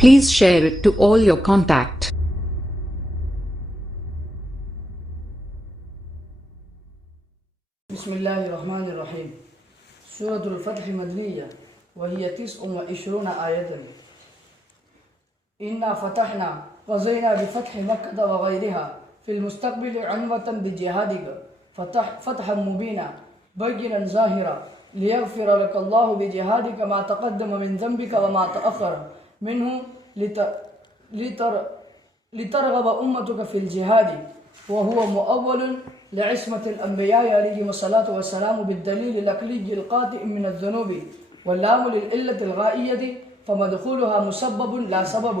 Please share it to all your contact. بسم الله الرحمن الرحيم. سورة الفتح مدنية وهي 29 آية. إنا فتحنا قضينا بفتح مكة وغيرها في المستقبل عنوة بجهادك فتحا مبينا بينا ظاهرا ليغفر لك الله بجهادك ما تقدم من ذنبك وما تأخر منه لترغب أمتك في الجهاد وهو مؤول لعصمة الأنبياء عليهم الصلاة والسلام بالدليل العقلي القاطع من الذنوب واللام للعلة الغائية فمدخولها مسبب لا سبب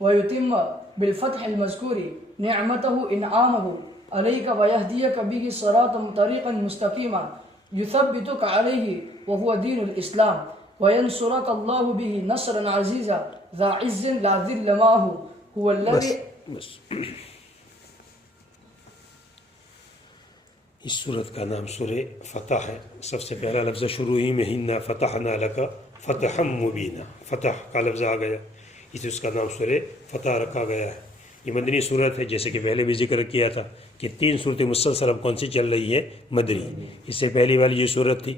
ويتم بالفتح المذكور نعمته إنعامه عليك ويهديك به صراطا طريقا مستقيما يثبتك عليه وهو دين الإسلام وينصرك الله به نصرا عزيزا ذا عز لا ذل معه هو الذي بس اس صورت کا نام سورہ فتح ہے. سب سے پہلا لفظ شروع ہی میں ہننا فتحنا لک فتحا مبینا، فتح کا لفظ آ گیا، اس کا نام سورہ فتح رکھا گیا ہے. یہ مدنی صورت ہے، جیسے کہ پہلے بھی ذکر کیا تھا کہ 3 صورتیں مسلسل اب کون سی چل رہی ہے؟ مدنی. اس سے پہلی والی یہ صورت تھی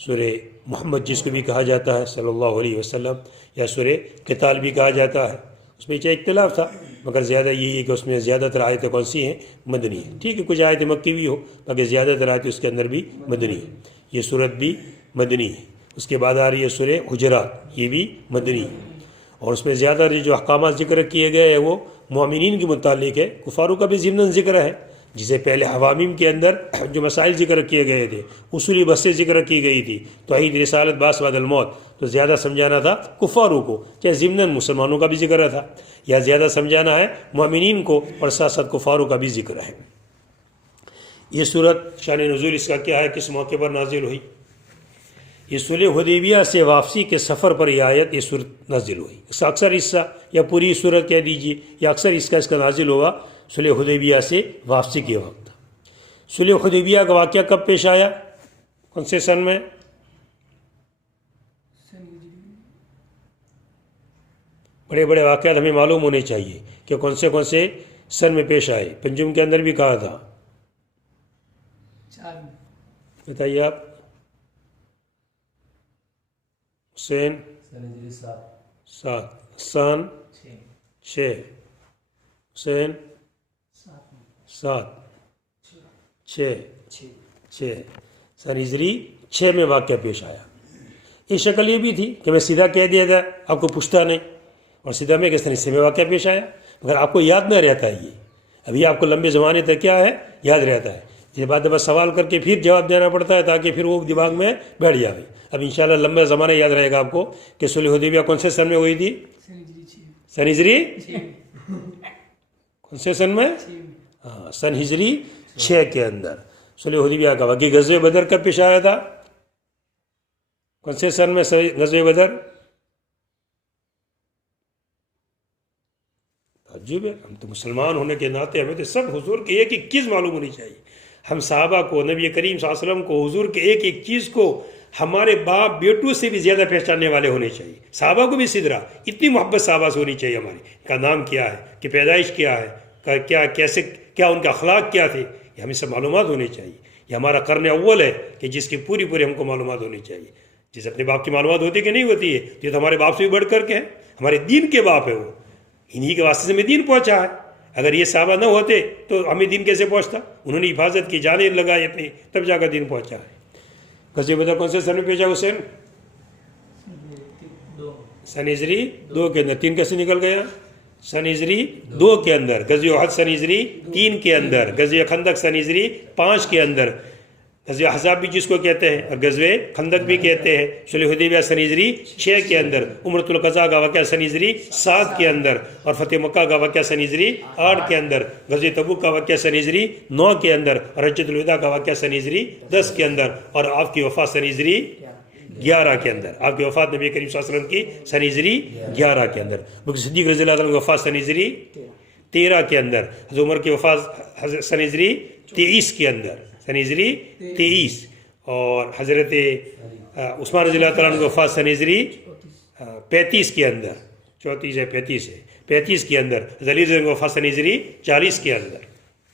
سورہ محمد، جس کو بھی کہا جاتا ہے صلی اللہ علیہ وسلم، یا سورہ قتال بھی کہا جاتا ہے. اس میں چاہے اختلاف تھا، مگر زیادہ یہی ہے کہ اس میں زیادہ تر آیتیں کون سی ہیں؟ مدنی ہیں. ٹھیک ہے، کچھ آیتیں مکی بھی ہو، مگر زیادہ تر آیتیں اس کے اندر بھی مدنی ہیں. یہ صورت بھی مدنی ہے. اس کے بعد آ رہی ہے سورہ حجرات، یہ بھی مدنی ہے، اور اس میں زیادہ جو احکامات ذکر کیے گئے ہیں وہ مومنین کے متعلق ہے. کفاروں کا بھی ضمن ذکر ہے، جسے پہلے حوامیم کے اندر جو مسائل ذکر کیے گئے تھے، اصولی بحثیں ذکر کی گئی تھی، توحید، رسالت، بعث بعد الموت، تو زیادہ سمجھانا تھا کفاروں کو، چاہے ضمن مسلمانوں کا بھی ذکر تھا، یا زیادہ سمجھانا ہے مومنین کو، اور ساتھ ساتھ کفاروں کا بھی ذکر ہے. یہ صورت شان نزول اس کا کیا ہے، کس موقع پر نازل ہوئی؟ یہ صلح حدیبیہ سے واپسی کے سفر پر یہ آیت، یہ صورت نازل ہوئی. اس کا اکثر حصہ یا پوری صورت کہہ دیجیے، یا اکثر اس کا نازل ہوا صلح حدیبیہ سے واپسی کے وقت. صلح حدیبیہ کا واقعہ کب پیش آیا؟ کون سے سن میں؟ بڑے بڑے واقعات ہمیں معلوم ہونے چاہیے کہ کون سے سن میں پیش آئے. پنجم کے اندر بھی کہا تھا، بتائیے آپ. حسین 7، سان 6، حسین 7، 6 سن ہجری 6 میں واقعہ پیش آیا. یہ شکل یہ بھی تھی کہ میں سیدھا کہہ دیا تھا، آپ کو پوچھتا نہیں، اور سیدھا میں کس طرح سے میں واقعہ پیش آیا، مگر آپ کو یاد نہ رہتا ہے. یہ ابھی آپ کو لمبے زمانے تک کیا ہے، یاد رہتا ہے. یہ بات بس سوال کر کے پھر جواب دینا پڑتا ہے تاکہ پھر وہ دماغ میں بیٹھ جائے. اب انشاءاللہ لمبے زمانے یاد رہے گا آپ کو کہ صلح حدیبیہ کون سے سن میں ہوئی تھی؟ سن ہجری کون سے سن میں؟ ہاں، سن ہجری 6 کے اندر صلح حدیبیہ کا واقعہ. غزوہ بدر کب پیش آیا تھا؟ کون سے سن میں غزوہ بدر؟ عجیب ہے، ہم تو مسلمان ہونے کے ناطے ہمیں تو سب حضور کی ایک ایک چیز معلوم ہونی چاہیے. ہم صحابہ کو، نبی کریم صلی اللہ علیہ وسلم کو، حضور کے ایک ایک چیز کو ہمارے باپ بیٹوں سے بھی زیادہ پہچاننے والے ہونے چاہیے. صحابہ کو بھی سدرا اتنی محبت صحابہ سے ہونی چاہیے. ہماری کا نام کیا ہے، کہ پیدائش کیا ہے، کیا ان کا اخلاق کیا تھے، یہ ہمیں سب معلومات ہونی چاہیے. یہ ہمارا قرن اول ہے کہ جس کی پوری ہم کو معلومات ہونی چاہیے. جس اپنے باپ کی معلومات ہوتی کہ نہیں ہوتی ہے، یہ تو ہمارے باپ سے بھی بڑھ کر کے ہے، ہمارے دین کے باپ ہے. وہ انہی کے واسطے سے ہمیں دین پہنچا ہے. اگر یہ صحابہ نہ ہوتے تو ہمیں دین کیسے پہنچتا؟ انہوں نے حفاظت کی، جانیں لگائی اپنی، تب جا کر دین پہنچا ہے. غزوہ بدر کون سے سن میں پیش آیا حسین؟ سن ہجری 2 کے اندر. 3 کیسے نکل گیا؟ سن ہجری 2 کے اندر. غزوہ احد سن ہجری 3 کے اندر. غزوہ خندق سن ہجری 5 کے اندر. غزوہ احزاب بھی جس کو کہتے ہیں اور غزوہ خندق بھی کہتے ہیں. صلح حدیبیہ سن ہجری 6 کے اندر. عمرۃ القضاء کا واقعہ سن ہجری 7 کے اندر، اور فتح مکہ کا واقعہ سن ہجری 8 کے اندر. غزوہ تبوک کا واقعہ سن ہجری 9 کے اندر، اور حجۃ الوداع کا واقعہ سن ہجری 10 کے اندر، اور آپ کی وفات سن ہجری 11 کے اندر. آپ کی وفات نبی کریم صلی اللہ علیہ وسلم کی سن ہجری 11 کے اندر. بلکہ صدیق رضی اللہ عنہ کی وفات سن ہجری 13 کے اندر. حضرت عمر کی وفات سن ہجری 23 کے اندر، سن ہجری 23. اور حضرت عثمان رضی اللہ تعالیٰ عنہ کی وفات سن ہجری 35 کے اندر. 34 ہے 35 ہے 35 کے اندر ذلیل و فصل نظری 40 کے اندر.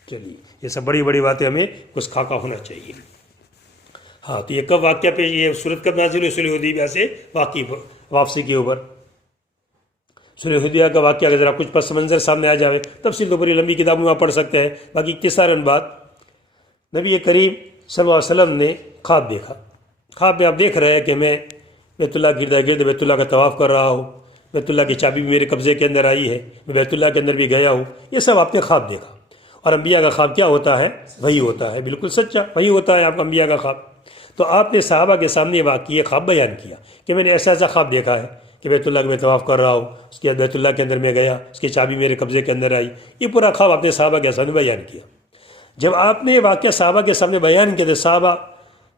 چلیے یہ سب بڑی بڑی باتیں ہمیں کچھ خاکہ ہونا چاہیے. ہاں تو یہ کب واقعہ پیش، یہ صورت کب نازل ہوئی؟ صلح حدیبیہ سے واپسی کے اوپر. صلح حدیبیہ کا واقعہ اگر ذرا کچھ پس منظر سامنے آ جائے، تفصیل تو بڑی لمبی کتابوں میں آپ پڑھ سکتے ہیں. باقی اختصاراً بات، نبی کریم صلی اللہ علیہ وسلم نے خواب دیکھا. خواب میں آپ دیکھ رہے ہیں کہ میں بیت اللہ گرد گرد بیت اللہ کا طواف کر رہا ہوں، بیت اللہ کی چابی بھی میرے قبضے کے اندر آئی ہے، میں بیت اللہ کے اندر بھی گیا ہوں. یہ سب آپ نے خواب دیکھا. اور انبیاء کا خواب کیا ہوتا ہے؟ وہی ہوتا ہے، بالکل سچا وہی ہوتا ہے آپ کا انبیاء کا خواب. تو آپ نے صحابہ کے سامنے واقعی خواب بیان کیا کہ میں نے ایسا ایسا خواب دیکھا ہے کہ بیت اللہ میں طواف کر رہا ہوں، اس کے بعد بیت اللہ کے اندر میں گیا، اس کی چابی میرے قبضے کے اندر آئی. یہ پورا خواب آپ نے صحابہ کے سامنے بیان کیا. جب آپ نے واقعہ صحابہ کے سامنے بیان کیا تو صحابہ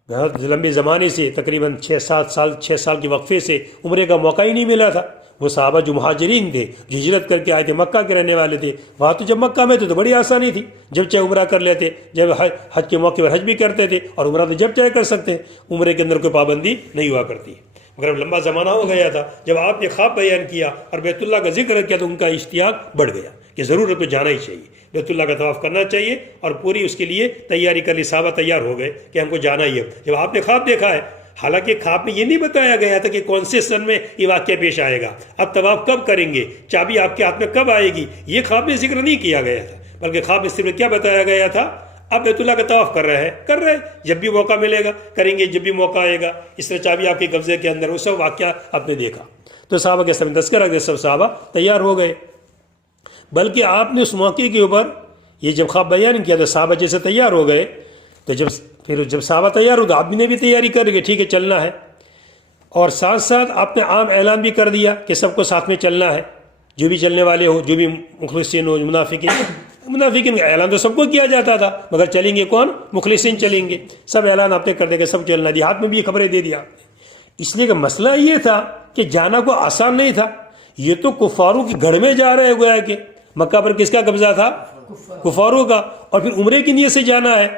بہت لمبے زمانے سے تقریباً 6 سال کے وقفے سے عمرے کا موقع ہی نہیں ملا تھا. وہ صحابہ جو مہاجرین تھے، جو ہجرت کر کے آئے تھے، مکہ کے رہنے والے تھے، وہاں تو جب مکہ میں تھے تو بڑی آسانی تھی، جب چاہے عمرہ کر لیتے، جب حج کے موقع پر حج بھی کرتے تھے، اور عمرہ تو جب چاہے کر سکتے ہیں، عمرے کے اندر کوئی پابندی نہیں ہوا کرتی. مگر اب لمبا زمانہ ہو گیا تھا، جب آپ نے خواب بیان کیا اور بیت اللہ کا ذکر کیا تو ان کا اشتیاق بڑھ گیا کہ ضرورت تو جانا ہی چاہیے، بیت اللہ کا طواف کرنا چاہیے، اور پوری اس کے لیے تیاری کر لی. صحابہ تیار ہو گئے کہ ہم کو جانا ہی ہے. جب آپ نے خواب دیکھا ہے، حالانکہ خواب میں یہ نہیں بتایا گیا تھا کہ کون سے سن میں یہ واقعہ پیش آئے گا، اب طواف کب کریں گے، چابی آپ کے ہاتھ میں کب آئے گی، یہ خواب میں ذکر نہیں کیا گیا تھا. بلکہ خواب میں صرف کیا بتایا گیا تھا؟ اب بیت اللہ کا طواف کر رہے ہیں، جب بھی موقع ملے گا کریں گے، جب بھی موقع آئے گا. اس طرح چابی آپ کے قبضے کے اندر، وہ سب واقعہ آپ نے دیکھا. تو صحابہ کے سامنے تذکرہ کے سب صحابہ تیار ہو گئے. بلکہ آپ نے اس موقع کے اوپر یہ جب خواب بیان کیا تو صحابہ جیسے تیار ہو گئے، تو جب صحابہ تیار ہو تو آپ نے بھی تیاری کر کے ٹھیک ہے چلنا ہے. اور ساتھ ساتھ آپ نے عام اعلان بھی کر دیا کہ سب کو ساتھ میں چلنا ہے، جو بھی چلنے والے ہو، جو بھی مخلصین ہو، منافقین کا اعلان تو سب کو کیا جاتا تھا، مگر چلیں گے کون؟ مخلصین چلیں گے. سب اعلان آپ نے کر دیا کہ سب چلنا. دیہات میں بھی خبریں دے دیا. اس لیے کہ مسئلہ یہ تھا کہ جانا کو آسان نہیں تھا. یہ تو کفاروں کے گھر میں جا رہے گویا کہ مکہ پر کس کا قبضہ تھا؟ کفاروں کا. اور پھر عمرے کی نیت سے جانا ہے،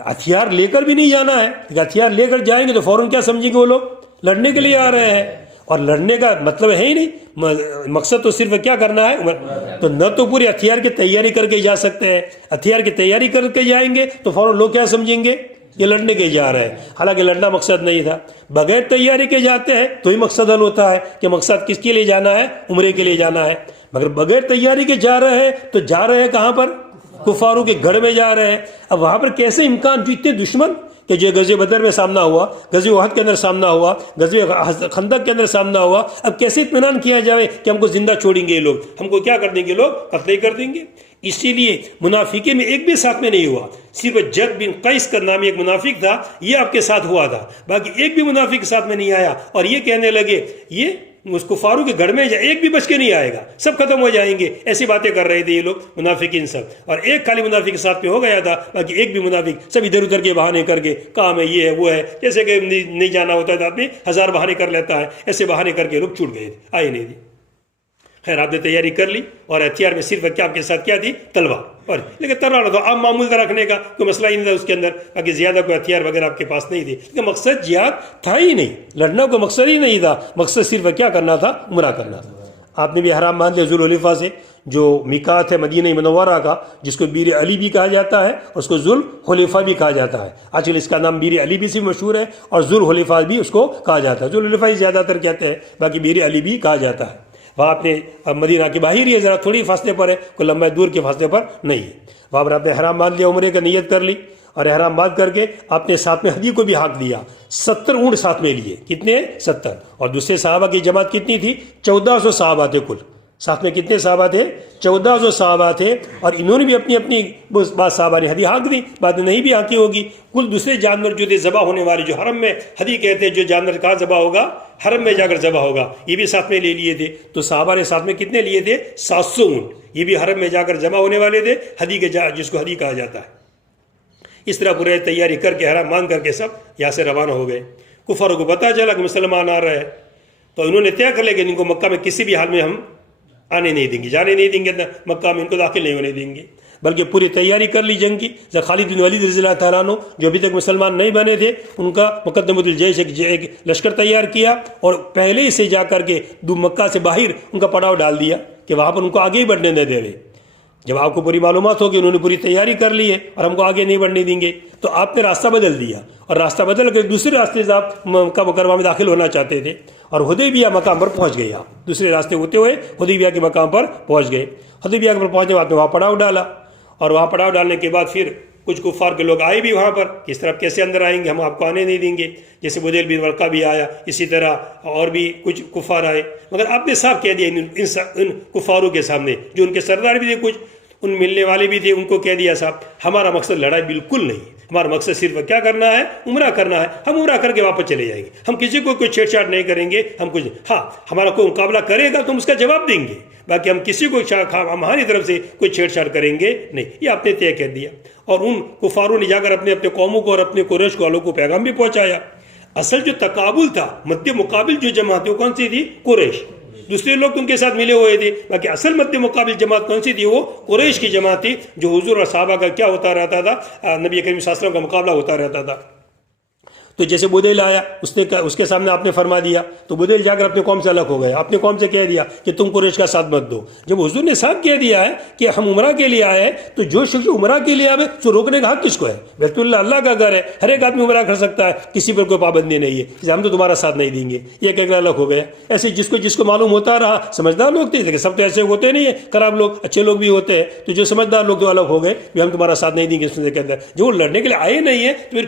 ہتھیار لے کر بھی نہیں جانا ہے. ہتھیار لے کر جائیں گے تو فوراً کیا سمجھیں گے وہ لوگ؟ لڑنے کے لیے آ رہے ہیں. اور لڑنے کا مطلب ہے ہی نہیں، مقصد تو صرف کیا کرنا ہے. تو نہ تو پوری ہتھیار کی تیاری کر کے جا سکتے ہیں، ہتھیار کی تیاری کر کے جائیں گے تو فوراً لوگ کیا سمجھیں گے؟ یہ لڑنے کے جا رہے ہیں. حالانکہ لڑنا مقصد نہیں تھا. بغیر تیاری کے جاتے ہیں تو ہی مقصد حل ہوتا ہے کہ مقصد کس کے لیے جانا ہے؟ عمرے کے لیے جانا ہے. مگر بغیر تیاری کے جا رہے ہیں تو جا رہے ہیں کہاں پر؟ کفاروں کے گھر میں جا رہے ہیں. اب وہاں پر کیسے امکان جیتتے دشمن کہ جو غزوہ بدر میں سامنا ہوا، غزوہ احد کے اندر سامنا ہوا، غزوہ خندق کے اندر سامنا ہوا، اب کیسے اطمینان کیا جائے کہ ہم کو زندہ چھوڑیں گے یہ لوگ، ہم کو کیا کر دیں گے لوگ؟ قتل ہی کر دیں گے. اسی لیے منافقین میں ایک بھی ساتھ میں نہیں ہوا. صرف جد بن قیس کا نامی ایک منافق تھا، یہ آپ کے ساتھ ہوا تھا. باقی ایک بھی منافق ساتھ میں نہیں آیا. اور یہ کہنے لگے یہ اس کفاروں کے گھر میں ایک بھی بچ کے نہیں آئے گا، سب ختم ہو جائیں گے. ایسی باتیں کر رہے تھے یہ لوگ منافقین سب. اور ایک خالی منافق ساتھ میں ہو گیا تھا، باقی ایک بھی منافق سب ادھر ادھر کے بہانے کر کے کام ہے، یہ ہے وہ ہے. جیسے کہ نہیں جانا ہوتا ہے آدمی 1000 بہانے کر لیتا ہے، ایسے بہانے کر کے لوگ چھوٹ گئے تھے، آئے نہیں تھے. خیر آپ نے تیاری کر لی، اور ہتھیار میں صرف کیا آپ کے ساتھ کیا تھی؟ تلوار. اور لیکن تلوار تو عام معمول کا رکھنے کا کوئی مسئلہ ہی نہیں تھا اس کے اندر. باقی زیادہ کوئی ہتھیار وغیرہ آپ کے پاس نہیں تھے. لیکن مقصد جہاد تھا ہی نہیں، لڑنا کوئی مقصد ہی نہیں تھا. مقصد صرف کیا کرنا تھا؟ عمرہ کرنا تھا. آپ نے بھی احرام باندھ لیا ذوالحلیفہ سے، جو میقات ہے مدینہ منورہ کا، جس کو بیر علی بھی کہا جاتا ہے اور اس کو ذوالحلیفہ بھی کہا جاتا ہے. آج کل اس کا نام بیر علی بھی سے مشہور ہے، اور ذوالحلیفہ بھی اس کو کہا جاتا ہے. ذوالحلیفہ ہی زیادہ تر کہتے ہیں، باقی بیر علی بھی کہا جاتا ہے. وہاں اپنے مدینہ کے باہر ہی ہے، ذرا تھوڑی فاصلے پر ہے، کوئی لمبے دور کے فاصلے پر نہیں ہے. وہاں پر آپ نے احرام باندھ لیا، عمرے کا نیت کر لی، اور احرام باندھ کر کے آپ نے ساتھ میں ہدی کو بھی ہاک دیا. 70 اونٹ ساتھ میں لیے. کتنے؟ 70. اور دوسرے صحابہ کی جماعت کتنی تھی؟ 1400 صحابہ تھے کل. ساتھ میں کتنے صحابہ تھے؟ 1400 صحابہ تھے. اور انہوں نے بھی اپنی اپنی بعض صحابہ نے ہدی ہاک دی، بعد میں نہیں بھی ہاکی ہوگی. کل دوسرے جانور جو تھے ذبح ہونے والے، جو حرم میں ہدی کہتے ہیں، جو جانور کہاں ذبح ہوگا؟ حرم میں جا کر ذبح ہوگا، یہ بھی ساتھ میں لے لیے تھے. تو صحابہ نے ساتھ میں کتنے لیے تھے؟ 700 اونٹ. یہ بھی حرم میں جا کر جمع ہونے والے تھے، ہدی کے جس کو ہدی کہا جاتا ہے. اس طرح پورے تیاری کر کے احرام مان کر کے سب یہاں سے روانہ ہو گئے. کفاروں کو پتہ چلا کہ مسلمان آ رہے ہیں، تو انہوں نے طے کر لیا کہ ان کو مکہ میں کسی بھی حال میں ہم آنے نہیں دیں گے، جانے نہیں دیں گے، مکہ میں ان کو داخل نہیں ہونے دیں گے. بلکہ پوری تیاری کر لی جنگ کی. خالد بن ولید رضی اللہ تعالیٰ عنہ جو ابھی تک مسلمان نہیں بنے تھے, ان کا مقدمۃ الجیش ایک لشکر تیار کیا اور پہلے سے جا کر کے مکہ سے باہر ان کا پڑاؤ ڈال دیا کہ وہاں پر ان کو آگے ہی بڑھنے نہ دے رہے. جب آپ کو پوری معلومات ہوگی انہوں نے پوری تیاری کر لی ہے اور ہم کو آگے نہیں بڑھنے دیں گے, تو آپ نے راستہ بدل دیا اور راستہ بدل کر دوسرے راستے سے آپ مکہ مکرمہ میں داخل ہونا چاہتے تھے اور حدیبیہ مقام پر پہنچ گئے. آپ دوسرے راستے ہوتے ہوئے حدیبیہ کے مقام پر پہنچ گئے. حدیبیہ پر پہنچنے کے بعد وہاں پڑاؤ ڈالا اور وہاں پڑاؤ ڈالنے کے بعد پھر کچھ کفار کے لوگ آئے بھی وہاں پر, کس طرح کیسے اندر آئیں گے, ہم آپ کو آنے نہیں دیں گے. جیسے بدیل بن ورقہ بھی آیا, اسی طرح اور بھی کچھ کفار آئے. مگر آپ نے صاف کہہ دیا ان کفاروں کے سامنے, جو ان کے سردار بھی تھے, کچھ ان ملنے والے بھی تھے, ان کو کہہ دیا صاحب ہمارا مقصد لڑائی بالکل نہیں, ہمارا مقصد صرف کیا کرنا ہے, عمرہ کرنا ہے. ہم عمرہ کر کے واپس چلے جائیں گے, ہم کسی کو کوئی چھیڑ چھاڑ نہیں کریں گے. ہم کچھ ہاں ہمارا کوئی مقابلہ کرے گا تو ہم اس کا جواب دیں گے, باقی ہم کسی کو ہماری طرف سے کوئی چھیڑ چھاڑ کریں گے نہیں. یہ آپ نے طے کر دیا. اور ان کفاروں نے جا کر اپنے قوموں کو اور اپنے قریش والوں کو پیغام بھی پہنچایا. اصل جو تقابل تھا, مد مقابل جو جماعت وہ کون سی تھی, قریش. دوسرے لوگ ان کے ساتھ ملے ہوئے تھے, باقی اصل مد مقابل جماعت کون سی تھی, وہ قریش کی جماعت تھی, جو حضور اور صحابہ کا کیا ہوتا رہتا تھا, نبی کریم صلی اللہ علیہ وسلم کا مقابلہ ہوتا رہتا تھا. تو جیسے بدیل آیا, اس کے سامنے آپ نے فرما دیا, تو بدیل جا کر اپنے قوم سے الگ ہو گیا. اپنے قوم سے کہہ دیا کہ تم قریش کا ساتھ مت دو. جب حضور نے صاحب کہہ دیا ہے کہ ہم عمرہ کے لیے آئے ہیں, تو جو شخص عمرہ کے لیے آئے تو روکنے کا حق کس کو ہے؟ بیت اللہ اللہ کا گھر ہے, ہر ایک آدمی عمرہ کر سکتا ہے, کسی پر کوئی پابندی نہیں ہے. ہم تو تمہارا ساتھ نہیں دیں گے. یہ کہہ کر الگ ہو گیا. ایسے جس کو معلوم ہوتا رہا, سمجھدار لوگ تھے, لیکن سب تو ایسے ہوتے نہیں ہیں, خراب لوگ, اچھے لوگ بھی ہوتے ہیں. تو جو سمجھدار لوگ تو الگ ہو گئے, ہم تمہارا ساتھ نہیں دیں گے. اس کے اندر جو لڑنے کے لیے آئے نہیں ہیں, تو پھر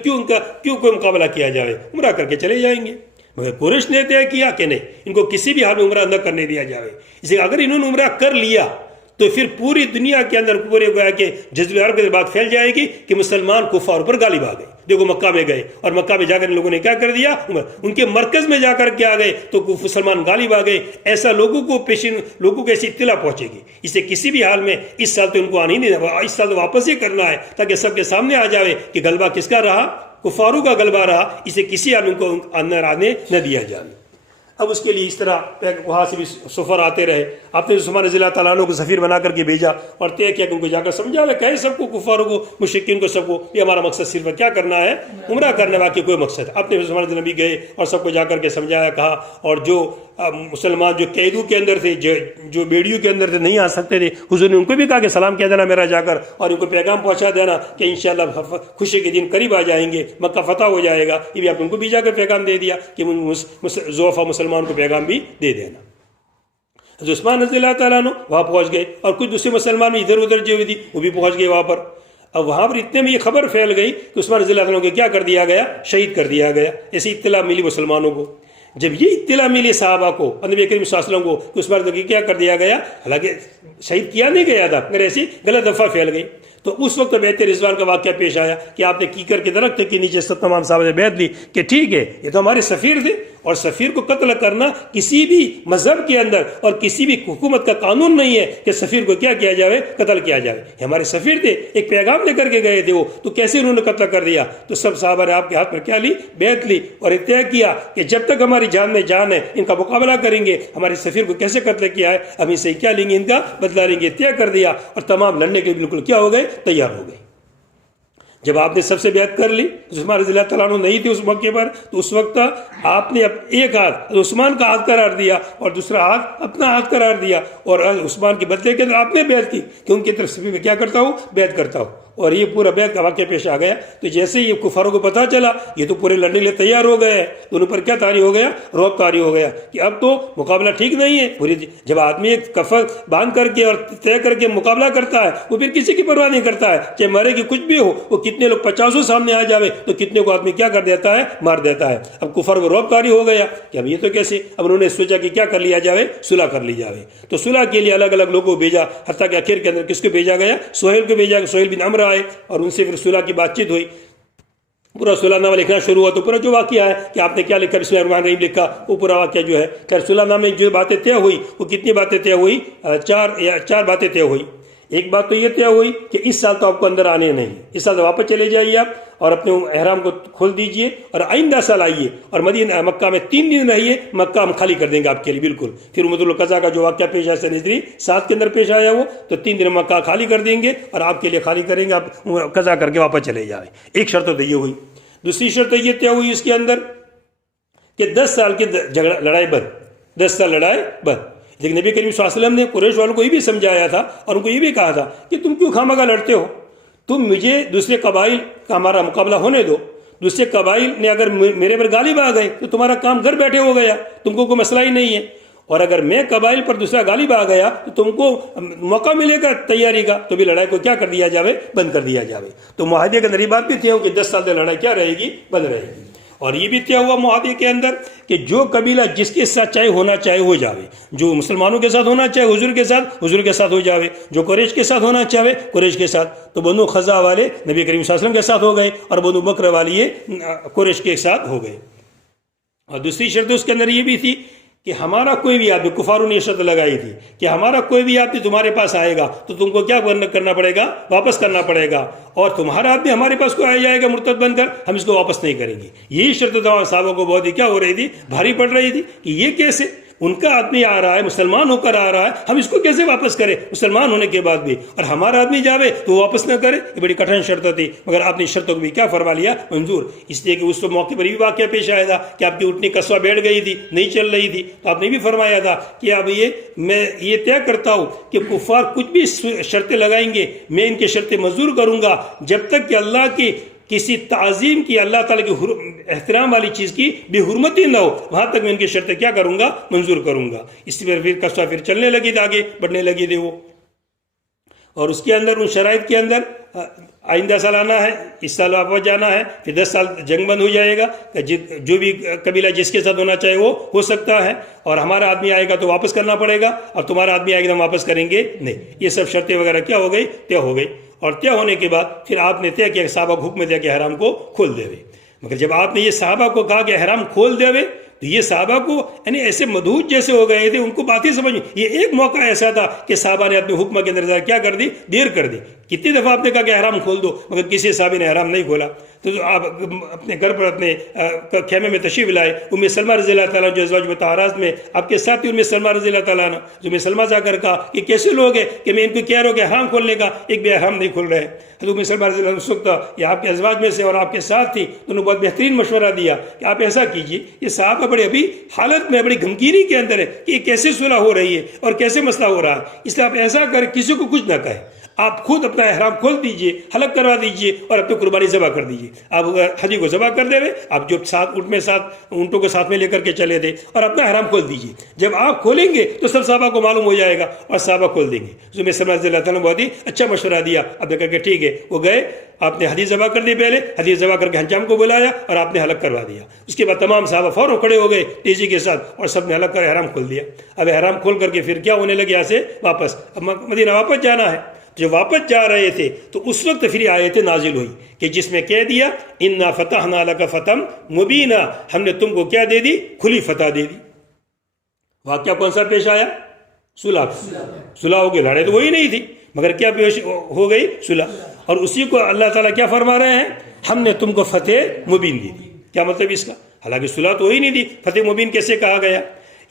کیوں کوئی مقابلہ کیا جائے, عمرہ کر کے چلے جائیں گے. مگر قریش نے طے کیا کہ نہیں, ان کو کسی بھی حال میں عمرہ نہ کرنے دیا جائے. اسے اگر انہوں نے عمرہ کر لیا تو پھر پوری دنیا کے اندر پورے گویا کہ جزیرہ عرب کے بات پھیل جائے گی کہ مسلمان کفار پر غالب آ گئے. دیکھو مکہ میں گئے اور مکہ میں جا کر ان لوگوں نے کیا کر دیا, ان کے مرکز میں جا کر کے آ گئے تو مسلمان غالب آ گئے. ایسا لوگوں کو ایسی اطلاع پہنچے گی. اسے کسی بھی حال میں اس سال تو ان کو آنی نہیں, اس سال تو واپس ہی کرنا ہے, تاکہ سب کے سامنے آ جائے کہ غلبہ کس کا رہا, کفاروں کا غلبہ رہا. اسے کسی حال کو اندر آنے نہ دیا جائے. اب اس کے لیے اس طرح وہاں سے بھی سفر آتے رہے. آپ نے عثمان رضی اللہ تعالیٰ عنہ کو سفیر بنا کر کے بھیجا اور طے کیا کہ ان کو جا کر سمجھا, کہے سب کو, کفاروں کو, مشرکین کو, سب کو, یہ ہمارا مقصد صرف کیا کرنا ہے, عمرہ کرنے, باقی کوئی مقصد. اپنے عثمان رضی اللہ گئے اور سب کو جا کر کے سمجھایا, کہا. اور جو مسلمان جو قیدوں کے اندر تھے, جو بیڑیوں کے اندر تھے, نہیں آ سکتے تھے, حضور نے ان کو بھی کہا کہ سلام کہہ دینا میرا جا کر, اور ان کو پیغام پہنچا دینا کہ انشاءاللہ خوشی کے دن قریب آ جائیں گے, مکہ فتح ہو جائے گا. یہ بھی آپ ان کو بھی جا کر پیغام دے دیا کہ ضعفاء مسلمان کو پیغام بھی دے دینا. حضرت عثمان رضی اللہ تعالیٰ عنہ وہاں پہنچ گئے اور کچھ دوسرے مسلمان بھی ادھر ادھر جو ہوئی تھی وہ بھی پہنچ گئے وہاں پر. اب وہاں پر اتنے میں یہ خبر پھیل گئی کہ عثمان رضی اللہ عنہ کو کیا کر دیا گیا, شہید کر دیا گیا. ایسی اطلاع ملی مسلمانوں کو. جب یہ اطلاع ملی صحابہ کو, نبی کریم صلی اللہ علیہ وسلم کو, کہ عثمان رضی کیا کر دیا گیا, حالانکہ شہید کیا نہیں گیا تھا, مگر ایسی غلط افواہ پھیل گئی. تو اس وقت بیعت رضوان کا واقعہ پیش آیا کہ آپ نے کیکر کے درخت کے نیچے تمام صحابہ نے بیعت لی کہ ٹھیک ہے, یہ تو ہمارے سفیر تھے, اور سفیر کو قتل کرنا کسی بھی مذہب کے اندر اور کسی بھی حکومت کا قانون نہیں ہے کہ سفیر کو کیا کیا جائے, قتل کیا جائے. یہ ہمارے سفیر تھے, ایک پیغام لے کر کے گئے تھے وہ, تو کیسے انہوں نے قتل کر دیا. تو سب صحابہ نے آپ کے ہاتھ پر کیا لی, بیعت لی, اور طے کیا کہ جب تک ہماری جان میں جان ہے ان کا مقابلہ کریں گے. ہمارے سفیر کو کیسے قتل کیا ہے, ہم اسے کیا لیں گے, ان کا بدلہ لیں گے. طے کر دیا اور تمام لڑنے کے بالکل کیا ہو گئے, تیار ہو گئے. جب آپ نے سب سے بیعت کر لی, عثمان رضی اللہ تعالیٰ عنہ نہیں تھے اس موقع پر, تو اس وقت آپ نے ایک ہاتھ عثمان کا ہاتھ قرار دیا اور دوسرا ہاتھ اپنا ہاتھ قرار دیا, اور عثمان کے بدلے کے اندر آپ نے بیعت کی کہ ان کی طرف سے میں کیا کرتا ہوں, بیعت کرتا ہوں. اور یہ پورا بیعت کا واقعہ پیش آ گیا. تو جیسے یہ کفاروں کو پتہ چلا یہ تو پورے لڑنے کے لیے تیار ہو گئے ہیں, تو ان پر کیا طاری ہو گیا, رعب طاری ہو گیا کہ اب تو مقابلہ ٹھیک نہیں ہے. پوری جب آدمی ایک کفن باندھ کر کے اور طے کر کے مقابلہ کرتا ہے, وہ پھر کسی کی پرواہ نہیں کرتا ہے, چاہے مرے کہ کچھ بھی ہو. وہ کتنے لوگ 50 سامنے آ جاوے تو کتنے کو آدمی کیا کر دیتا ہے, مار دیتا ہے. اب کفر کو رعب طاری ہو گیا کہ اب یہ تو کیسے. اب انہوں نے سوچا کہ کیا کر لیا جاوے, صلح کر لی جاوے. تو صلح کے لیے الگ الگ لوگوں کو بھیجا, حتیٰ کہ آخر کے اندر کس کو بھیجا گیا, سہیل کو بھیجا. سہیل بن عمرو آئے اور ان سے پھر صلح کی بات چیت ہوئی. پورا صلح نامہ لکھنا شروع ہوا. تو پورا جو واقعہ ہے کہ آپ نے کیا لکھا, بسم اللہ الرحمن الرحیم لکھا, وہ پورا واقعہ جو ہے. خیر صلح نامے جو باتیں طے ہوئی, وہ کتنی باتیں طے ہوئی, چار باتیں طے ہوئی. ایک بات تو یہ طے ہوئی کہ اس سال تو آپ کو اندر آنے نہیں، اس سال تو واپس چلے جائیے آپ اور اپنے احرام کو کھول دیجئے اور آئندہ سال آئیے اور مدینہ مکہ میں 3 دن رہیے، مکہ ہم خالی کر دیں گے آپ کے لیے بالکل۔ پھر امۃ القضا کا جو واقعہ پیش آیا سن ہجری 7 کے اندر پیش آیا وہ، تو 3 دن مکہ خالی کر دیں گے اور آپ کے لیے خالی کریں گے، آپ قضا کر کے واپس چلے جائیں۔ ایک شرط تو یہ ہوئی۔ دوسری شرط یہ طے ہوئی اس کے اندر کہ 10 سال کی لڑائی بند، 10 سال لڑائی بند۔ لیکن نبی کریم صلی اللہ علیہ وسلم نے قریش والوں کو یہ بھی سمجھایا تھا اور ان کو یہ بھی کہا تھا کہ تم کیوں خواہ مخواہ لڑتے ہو، تم مجھے دوسرے قبائل کا ہمارا مقابلہ ہونے دو، دوسرے قبائل نے اگر میرے پر غالب آ گئے تو تمہارا کام گھر بیٹھے ہو گیا، تم کو کوئی مسئلہ ہی نہیں ہے، اور اگر میں قبائل پر دوسرا غالب آ گیا تو تم کو موقع ملے گا تیاری کا، تو بھی لڑائی کو کیا کر دیا جاوے، بند کر دیا جاوے۔ تو معاہدے کے اندر یہ بات بھی تھی کہ 10 سال تک لڑائی کیا رہے گی، بند رہے گی۔ اور یہ بھی طے ہوا معاہدے کے اندر کہ جو قبیلہ جس کے ساتھ چاہے ہونا چاہے ہو جاوے، جو مسلمانوں کے ساتھ ہونا چاہے حضور کے ساتھ ہو جاوے، جو قریش کے ساتھ ہونا چاہے قریش کے ساتھ۔ تو بنو خزا والے نبی کریم صلی اللہ علیہ وسلم کے ساتھ ہو گئے اور بنو بکر والے قریش کے ساتھ ہو گئے۔ اور دوسری شرط اس کے اندر یہ بھی تھی کہ ہمارا کوئی بھی آدمی، کفاروں نے شرط لگائی تھی کہ ہمارا کوئی بھی آدمی تمہارے پاس آئے گا تو تم کو کیا کرنا پڑے گا، واپس کرنا پڑے گا، اور تمہارا آدمی ہمارے پاس کوئی آ جائے گا مرتد بن کر، ہم اس کو واپس نہیں کریں گے۔ یہی شرط تھا، صحابہ کو بہت ہی کیا ہو رہی تھی، بھاری پڑ رہی تھی کہ یہ کیسے ان کا آدمی آ رہا ہے، مسلمان ہو کر آ رہا ہے، ہم اس کو کیسے واپس کریں مسلمان ہونے کے بعد بھی، اور ہمارا آدمی جاوے تو وہ واپس نہ کرے۔ یہ بڑی کٹھن شرط تھی، مگر آپ نے شرطوں کو بھی کیا فرما لیا، منظور، اس لیے کہ اس موقع پر یہ واقعہ پیش آیا تھا کہ آپ کی اٹھنی قصوہ بیٹھ گئی تھی، نہیں چل رہی تھی، تو آپ نے بھی فرمایا تھا کہ اب میں یہ طے کرتا ہوں کہ کفار کچھ بھی شرطیں لگائیں گے میں ان کے شرطیں منظور کروں گا، جب تک کہ اللہ کی کسی تعظیم کی، اللہ تعالیٰ کی احترام والی چیز کی بے حرمتی نہ ہو، وہاں تک میں ان کی شرطیں کیا کروں گا، منظور کروں گا۔ اس پر پھر قصہ پھر چلنے لگی تھی، آگے بڑھنے لگی تھی وہ، اور اس کے اندر ان شرائط کے اندر آئندہ سال آنا ہے، اس سال واپس جانا ہے، پھر 10 سال جنگ بند ہو جائے گا، جو بھی قبیلہ جس کے ساتھ ہونا چاہے وہ ہو سکتا ہے، اور ہمارا آدمی آئے گا تو واپس کرنا پڑے گا، اور تمہارا آدمی آئے گا تو واپس کریں گے نہیں۔ یہ سب شرطیں وغیرہ کیا ہو گئی، طے ہو گئی۔ اور طے ہونے کے بعد پھر آپ نے طے کیا، صحابہ کو حکم دیا کہ احرام کو کھول دے وے۔ مگر جب آپ نے یہ صحابہ کو کہا کہ احرام کھول دے وے، تو یہ صحابہ کو یعنی ایسے مدہوش جیسے ہو گئے تھے، ان کو بات ہی سمجھ، یہ ایک موقع ایسا تھا کہ صحابہ نے اپنے حکم کے اندر کیا کر دی، دیر کر دی۔ کتنی دفعہ آپ نے کہا کہ احرام کھول دو، مگر کسی صحابی نے احرام نہیں کھولا۔ تو آپ اپنے گھر پر اپنے خیمے میں تشریف لائے، ام سلمہ رضی اللہ تعالیٰ جو ازواج مطہرات میں آپ کے ساتھ ہی ام سلمہ رضی اللہ تعالیٰ نے، جو ام سلمہ جا کر کہا کہ کیسے لوگ ہیں کہ میں ان کو کہہ رہا ہوں کہ احرام کھولنے کا، ایک بھی احرام نہیں کھول رہے۔ حضرت ام سلمہ رضی اللہ اس وقت یہ آپ کے ازواج میں سے اور آپ کے ساتھ تھی، انہوں نے بہت بہترین مشورہ دیا کہ آپ ایسا کیجیے، یہ صحابہ بڑے ابھی حالت میں بڑی غمگینی کے اندر ہے کہ یہ کیسے صلح ہو رہی ہے اور کیسے مسئلہ ہو رہا ہے، اس لیے آپ ایسا کریں کسی کو کچھ نہ کہیں، آپ خود اپنا احرام کھول دیجئے، حلق کروا دیجئے اور اپنی قربانی ذبح کر دیجئے۔ آپ حدی کو ذبح کر دے ہوئے، آپ جو اونٹوں کو ساتھ میں لے کر کے چلے تھے، اور اپنا احرام کھول دیجئے۔ جب آپ کھولیں گے تو سب صحابہ کو معلوم ہو جائے گا اور صحابہ کھول دیں گے۔ ام سلمہ رضی اللہ تعالیٰ نے بہت ہی اچھا مشورہ دیا۔ اب کہا کہ ٹھیک ہے، وہ گئے، آپ نے حدیث ذبح کر دی، پہلے حدیث ذبح کر کے حجام کو بلایا اور آپ نے حلق کروا دیا۔ اس کے بعد تمام صحابہ فوراً کھڑے ہو گئے تیزی کے ساتھ اور سب نے حلق کر احرام کھول دیا۔ اب احرام کھول کر کے پھر کیا ہونے لگے، یہاں سے واپس، اب مدینہ واپس جانا ہے۔ جو واپس جا رہے تھے تو اس وقت پھر آیت نازل ہوئی کہ جس میں کہہ دیا انا فتحنا لک فتحا مبینا، ہم نے تم کو کیا دے دی، کھلی فتح دے دی۔ واقعہ کون سا پیش آیا، صلح ہو گئی، لڑائی تو وہی نہیں تھی مگر کیا پیش ہو گئی، صلح۔ اور اسی کو اللہ تعالیٰ کیا فرما رہے ہیں، ہم نے تم کو فتح مبین دی دی۔ کیا مطلب اس کا، حالانکہ صلح تو وہی نہیں تھی، فتح مبین کیسے کہا گیا؟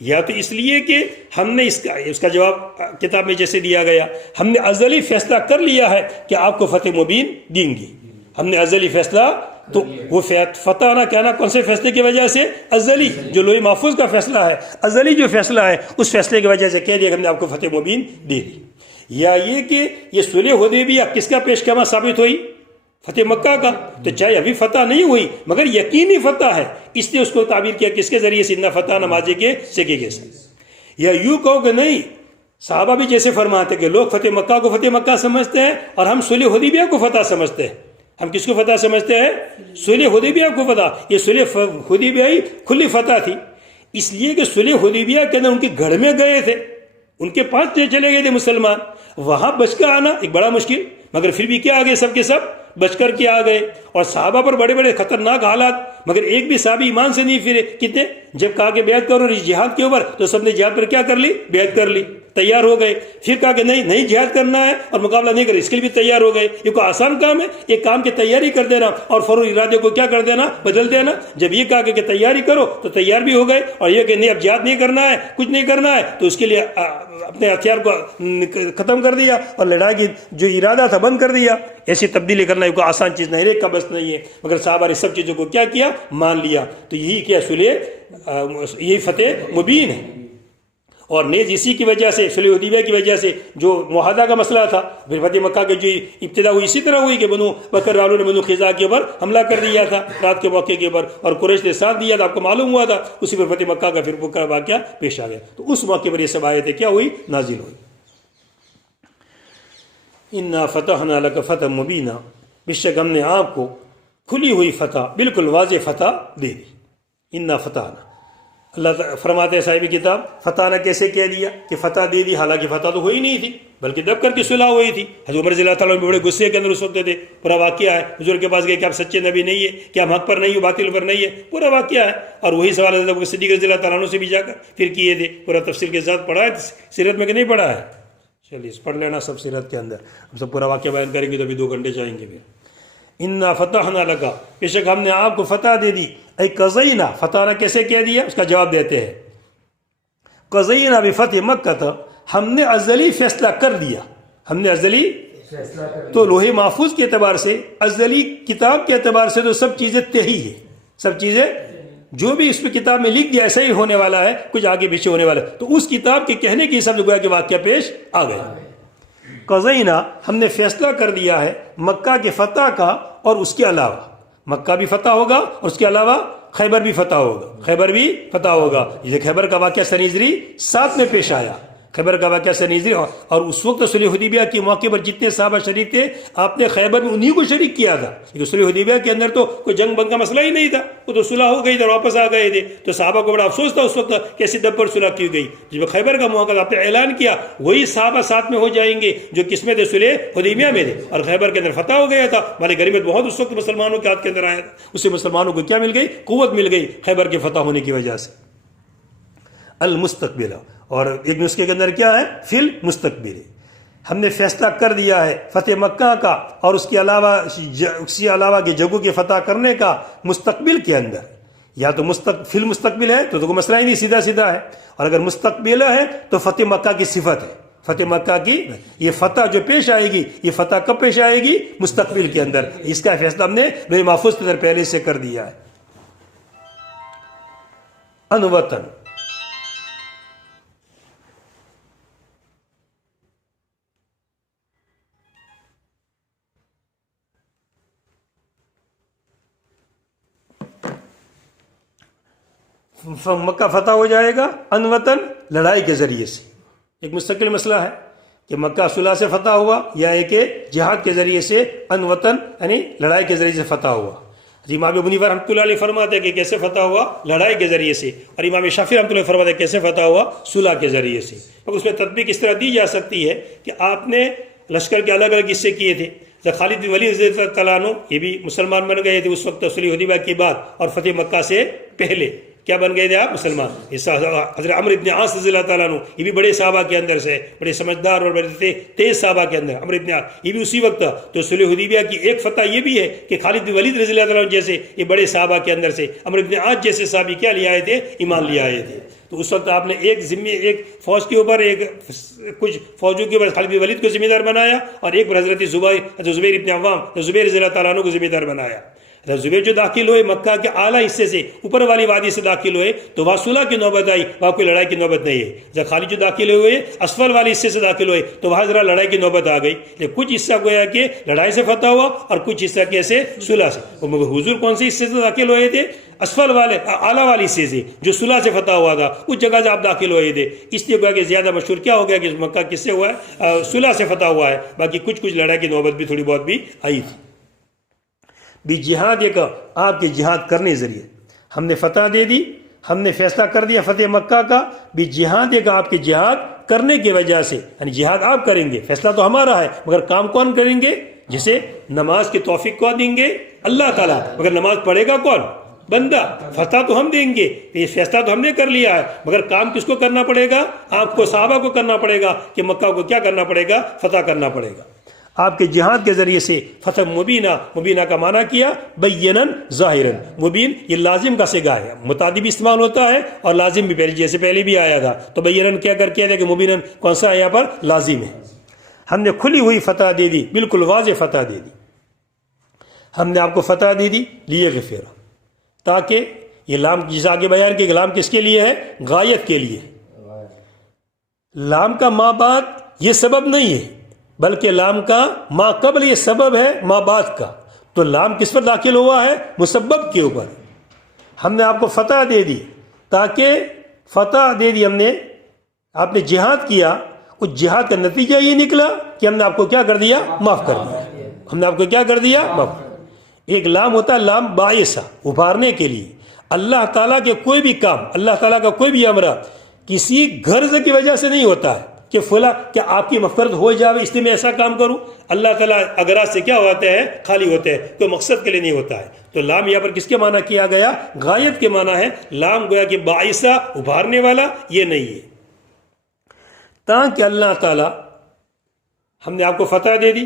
یا تو اس لیے کہ ہم نے اس کا جواب کتاب میں جیسے دیا گیا، ہم نے ازلی فیصلہ کر لیا ہے کہ آپ کو فتح مبین دیں گے۔ ہم نے ازلی فیصلہ، تو وہ فتح نہ کہنا کون سے فیصلے کی وجہ سے، ازلی جو لوح محفوظ کا فیصلہ ہے، ازلی جو فیصلہ ہے اس فیصلے کی وجہ سے کہہ دیا کہ ہم نے آپ کو فتح مبین دے دی۔ یا یہ کہ یہ صلح حدیبیہ کس کا پیش خیمہ ثابت ہوئی، فتح مکہ کا، تو چاہے ابھی فتح نہیں ہوئی مگر یقینی فتح ہے، اس لیے اس کو تعبیر کیا کس کے ذریعے سے، انا فتحنا ماضی کے سکے کے ساتھ۔ یا یوں کہو کہ نہیں، صحابہ بھی جیسے فرماتے کہ لوگ فتح مکہ کو فتح مکہ سمجھتے ہیں اور ہم صلح حدیبیہ کو فتح سمجھتے ہیں۔ ہم کس کو فتح سمجھتے ہیں، صلح حدیبیہ کو فتح۔ یہ صلح حدیبیہ ہی کھلی فتح تھی، اس لیے کہ صلح حدیبیہ کے اندر ان کے گھر میں گئے تھے، ان کے پاس چلے گئے تھے مسلمان، وہاں بچ کر آنا ایک بڑا مشکل، مگر پھر بھی کیا آگے سب کے سب بچ کر کے آ گئے۔ اور صحابہ پر بڑے بڑے خطرناک حالات، مگر ایک بھی صحابی ایمان سے نہیں پھرے۔ کتنے، جب کہا کہ بیعت کرو جہاد کے اوپر تو سب نے جہاد پر کیا کر لی، بیعت کر لی۔ تیار ہو گئے. پھر کہا کہ نہیں جہاد کرنا ہے اور مقابلہ نہیں کرے, اس کے لیے بھی تیار ہو گئے. یہ کوئی آسان کام ہے؟ ایک کام کی تیاری کر دینا اور فوری ارادے کو کیا کر دینا, بدل دینا. جب یہ کہا کہ تیاری کرو تو تیار بھی ہو گئے, اور یہ کہ نہیں اب جہاد نہیں کرنا ہے, کچھ نہیں کرنا ہے, تو اس کے لیے اپنے ہتھیار کو ختم کر دیا اور لڑائی کی جو ارادہ تھا بند کر دیا. ایسی تبدیلی کرنا کوئی آسان چیز نہیں, ایک کا بس نہیں ہے, مگر صحابہ نے سب چیزوں کو کیا کیا, مان لیا. تو یہی کیا یہی فتح مبین ہے. اور نیز اسی کی وجہ سے صلح حدیبیہ کی وجہ سے جو معاہدہ کا مسئلہ تھا, پھر فتح مکہ کی جو ابتدا ہوئی اسی طرح ہوئی کہ بنو بکر والوں نے بنو خزاع کے اوپر حملہ کر دیا تھا رات کے موقع کے اوپر, اور قریش نے ساتھ دیا تھا, آپ کو معلوم ہوا تھا. اسی پر فتح مکہ کا پھر پورا واقعہ پیش آ گیا. تو اس موقع پر یہ سب آیتیں کیا ہوئی, نازل ہوئی. انا فتحنا لک فتحا مبینا, بے شک ہم نے آپ کو کھلی ہوئی فتح, بالکل واضح فتح دے دی. انا فتحنا, اللہ فرماتے ہیں صاحب کتاب فتح نہ کیسے کہہ دیا کہ فتح دے دی, حالانکہ فتح تو ہوئی نہیں تھی بلکہ دب کر کے صلح ہوئی تھی. حضرت عمر رضی اللہ تعالیٰ بڑے غصے کے اندر اس وقت تھے. پورا واقعہ ہے, حضور کے پاس گئے کہ آپ سچے نبی نہیں ہے, کہ ہم حق پر نہیں ہو باطل پر نہیں ہے, پورا واقعہ ہے. اور وہی سوال حضرت صدیق رضی اللہ تعالیٰ عنہ سے بھی جا کر پھر کیے تھے. پورا تفسیر کے ساتھ پڑھا ہے سیرت میں کہ نہیں پڑھا ہے؟ چلیے پڑھ لینا سب سیرت کے اندر. ہم سب پورا واقعہ بیان کریں گے تو ابھی 2 گھنٹے چاہیں گے. پھر انا فتحنا لکا, بے شک ہم نے آپ کو فتح دے دی. اے قضینا, فتح نہ کیسے کہہ دیا, اس کا جواب دیتے ہیں. قضینا بفتح مکہ تھا, ہم نے ازلی فیصلہ کر دیا. ہم نے ازلی تو لوح محفوظ کے اعتبار سے, ازلی کتاب کے اعتبار سے تو سب چیزیں طے ہی ہے. سب چیزیں جو بھی اس پہ کتاب میں لکھ دیا ایسا ہی ہونے والا ہے, کچھ آگے پیچھے ہونے والا ہے. تو اس کتاب کے کہنے کے حساب سے گویا کہ واقعہ پیش آ گیا. قضینا, ہم نے فیصلہ کر دیا ہے مکہ کے فتح کا, اور اس کے علاوہ مکہ بھی فتح ہوگا اور اس کے علاوہ خیبر بھی فتح ہوگا. خیبر بھی فتح ہوگا. یہ خیبر کا واقعہ سنیزری ساتھ میں پیش آیا. خیبر کا واقعہ سنیزری, اور اس وقت صلح حدیبیہ کے موقع پر جتنے صحابہ شریک تھے آپ نے خیبر میں انہی کو شریک کیا تھا. کیونکہ صلح حدیبیہ کے اندر تو کوئی جنگ بنگ کا مسئلہ ہی نہیں تھا, وہ تو صلح ہو گئی تھی اور واپس آ گئے تھے. تو صحابہ کو بڑا افسوس تھا اس وقت کیسی دب پر صلح کی گئی. جب خیبر کا موقع آپ نے اعلان کیا, وہی صحابہ ساتھ میں ہو جائیں گے جو کس میں تھے, صلح حدیبیہ میں تھے, اور خیبر کے اندر فتح ہو گیا تھا. ہماری غنیمت بہت اس وقت مسلمانوں کے ہاتھ کے اندر آیا تھا. اس سے مسلمانوں کو کیا مل گئی, قوت مل گئی خیبر کے فتح ہونے کی وجہ سے. المستقبل, اور ایک نسخے کے اندر کیا ہے, فی المستقبل, ہم نے فیصلہ کر دیا ہے فتح مکہ کا اور اس کے علاوہ کے جگہوں کے فتح کرنے کا مستقبل کے اندر. یا تو فی المستقبل ہے تو کوئی مسئلہ ہی نہیں, سیدھا سیدھا ہے. اور اگر مستقبل ہے تو فتح مکہ کی صفت ہے. فتح مکہ کی یہ فتح جو پیش آئے گی, یہ فتح کب پیش آئے گی, مستقبل کے اندر. اس کا فیصلہ ہم نے لوح محفوظ کے اندر پہلے سے کر دیا ہے. انوطن, مکہ فتح ہو جائے گا انوطن, لڑائی کے ذریعے سے. ایک مستقل مسئلہ ہے کہ مکہ صلح سے فتح ہوا یا ایک جہاد کے ذریعے سے انوطن یعنی لڑائی کے ذریعے سے فتح ہوا. امام ابو حنیفہ رحمۃ اللہ علیہ فرماتے ہیں کہ کیسے فتح ہوا, لڑائی کے ذریعے سے. اور امام شافعی رحمۃ اللہ علیہ فرماتے ہیں کیسے فتح ہوا, صلح کے ذریعے سے. اور اس میں تطبیق اس طرح دی جا سکتی ہے کہ آپ نے لشکر کے الگ الگ حصے کیے تھے. خالد بن ولید رضی اللہ تعالیٰ عنہ یہ بھی مسلمان بن گئے تھے اس وقت صلح حدیبیہ کے بعد, اور فتح مکہ سے پہلے کیا بن گئے تھے آپ, مسلمان. حضرت عمرو بن عاص رضی اللہ تعالیٰ عنہ یہ بھی بڑے صحابہ کے اندر سے, بڑے سمجھدار اور بڑے تیز صحابہ کے اندر. عمرو بن عاص یہ بھی اسی وقت. تو صلح حدیبیہ کی ایک فتح یہ بھی ہے کہ خالد بن ولید رضی اللہ تعالیٰ عنہ جیسے یہ بڑے صحابہ کے اندر سے, عمرو بن عاص جیسے صحابی کیا لے آئے تھے, ایمان لے آئے تھے. تو اس وقت آپ نے ایک فوج کے اوپر, کچھ فوجوں کے اوپر خالد بن ولید کو ذمہ دار بنایا, اور ایک پر حضرت زبیر ابن عوام زبیر رضی اللہ تعالیٰ عنہ کو ذمہ دار بنایا. زبیر جو داخل ہوئے مکہ کے اعلیٰ حصے سے, اوپر والی وادی سے داخل ہوئے, تو وہاں صلح کی نوبت آئی, وہاں کوئی لڑائی کی نوبت نہیں ہے. جب خالد جو داخل ہوئے اسفل والے حصے سے داخل ہوئے تو وہاں ذرا لڑائی کی نوبت آ گئی. لیکن کچھ حصہ گویا کہ لڑائی سے فتح ہوا اور کچھ حصہ کیسے, صلح سے. مگر حضور کون سے حصے سے داخل ہوئے تھے, اسفل والے اعلیٰ والی حصے سے جو صلح سے فتح ہوا تھا, اس جگہ سے آپ داخل ہوئے تھے. اس لیے گویا کہ زیادہ مشہور کیا ہو گیا کہ مکہ کس سے ہوا ہے, صلح سے فتح ہوا ہے. باقی کچھ لڑائی کی نوبت بھی تھوڑی بہت بھی آئی تھی. بھی جہاد ایک آپ کے جہاد کرنے ذریعے ہم نے فتح دے دی, ہم نے فیصلہ کر دیا فتح مکہ کا. بھی جہاد ایک آپ کے جہاد کرنے کی وجہ سے, یعنی جہاد آپ کریں گے, فیصلہ تو ہمارا ہے, مگر کام کون کریں گے, جسے نماز کی توفیق کو دیں گے اللہ تعالیٰ, مگر نماز پڑھے گا کون, بندہ، فتح تو ہم دیں گے، یہ فیصلہ تو ہم نے کر لیا ہے، مگر کام کس کو کرنا پڑے گا؟ آپ کو، صحابہ کو کرنا پڑے گا کہ مکہ کو کیا کرنا پڑے گا؟ فتح کرنا پڑے گا۔ آپ کے جہاد کے ذریعے سے فتح مبینہ، مبینہ کا معنی کیا؟ بینا ظاہراً، مبین یہ لازم کا صیغہ ہے، متعدی بھی استعمال ہوتا ہے اور لازم بھی، جیسے پہلے بھی آیا تھا، تو بینا کیا کر کیا تھا کہ مبیناً کون سا ہے یہاں پر؟ لازم ہے۔ ہم نے کھلی ہوئی فتح دے دی، بالکل واضح فتح دے دی، ہم نے آپ کو فتح دے دی لیغفر، تاکہ یہ لام جس آگے بیان کہ لام کس کے لیے ہے؟ غایت کے لیے۔ لام کا ما بعد یہ سبب نہیں ہے، بلکہ لام کا ما قبل یہ سبب ہے ما بعد کا، تو لام کس پر داخل ہوا ہے؟ مسبب کے اوپر۔ ہم نے آپ کو فتح دے دی، تاکہ فتح دے دی ہم نے، آپ نے جہاد کیا، اس جہاد کا نتیجہ یہ نکلا کہ ہم نے آپ کو کیا کر دیا؟ معاف کر دیا۔ ہم نے آپ کو کیا کر دیا؟ معاف۔ ایک لام ہوتا ہے لام باعثہ، ابھارنے کے لیے۔ اللہ تعالیٰ کے کوئی بھی کام، اللہ تعالیٰ کا کوئی بھی امر کسی غرض کی وجہ سے نہیں ہوتا ہے کہ فلاں کہ آپ کی مغفرت ہو جائے اس لیے میں ایسا کام کروں۔ اللہ تعالیٰ اگرات سے کیا ہوتے ہیں؟ خالی ہوتے ہیں، کوئی مقصد کے لیے نہیں ہوتا ہے۔ تو لام یہاں پر کس کے معنی کیا گیا؟ غایت کے معنی ہے۔ لام گویا کہ باعثہ، ابھارنے والا، یہ نہیں ہے، تاکہ اللہ تعالیٰ، ہم نے آپ کو فتح دے دی،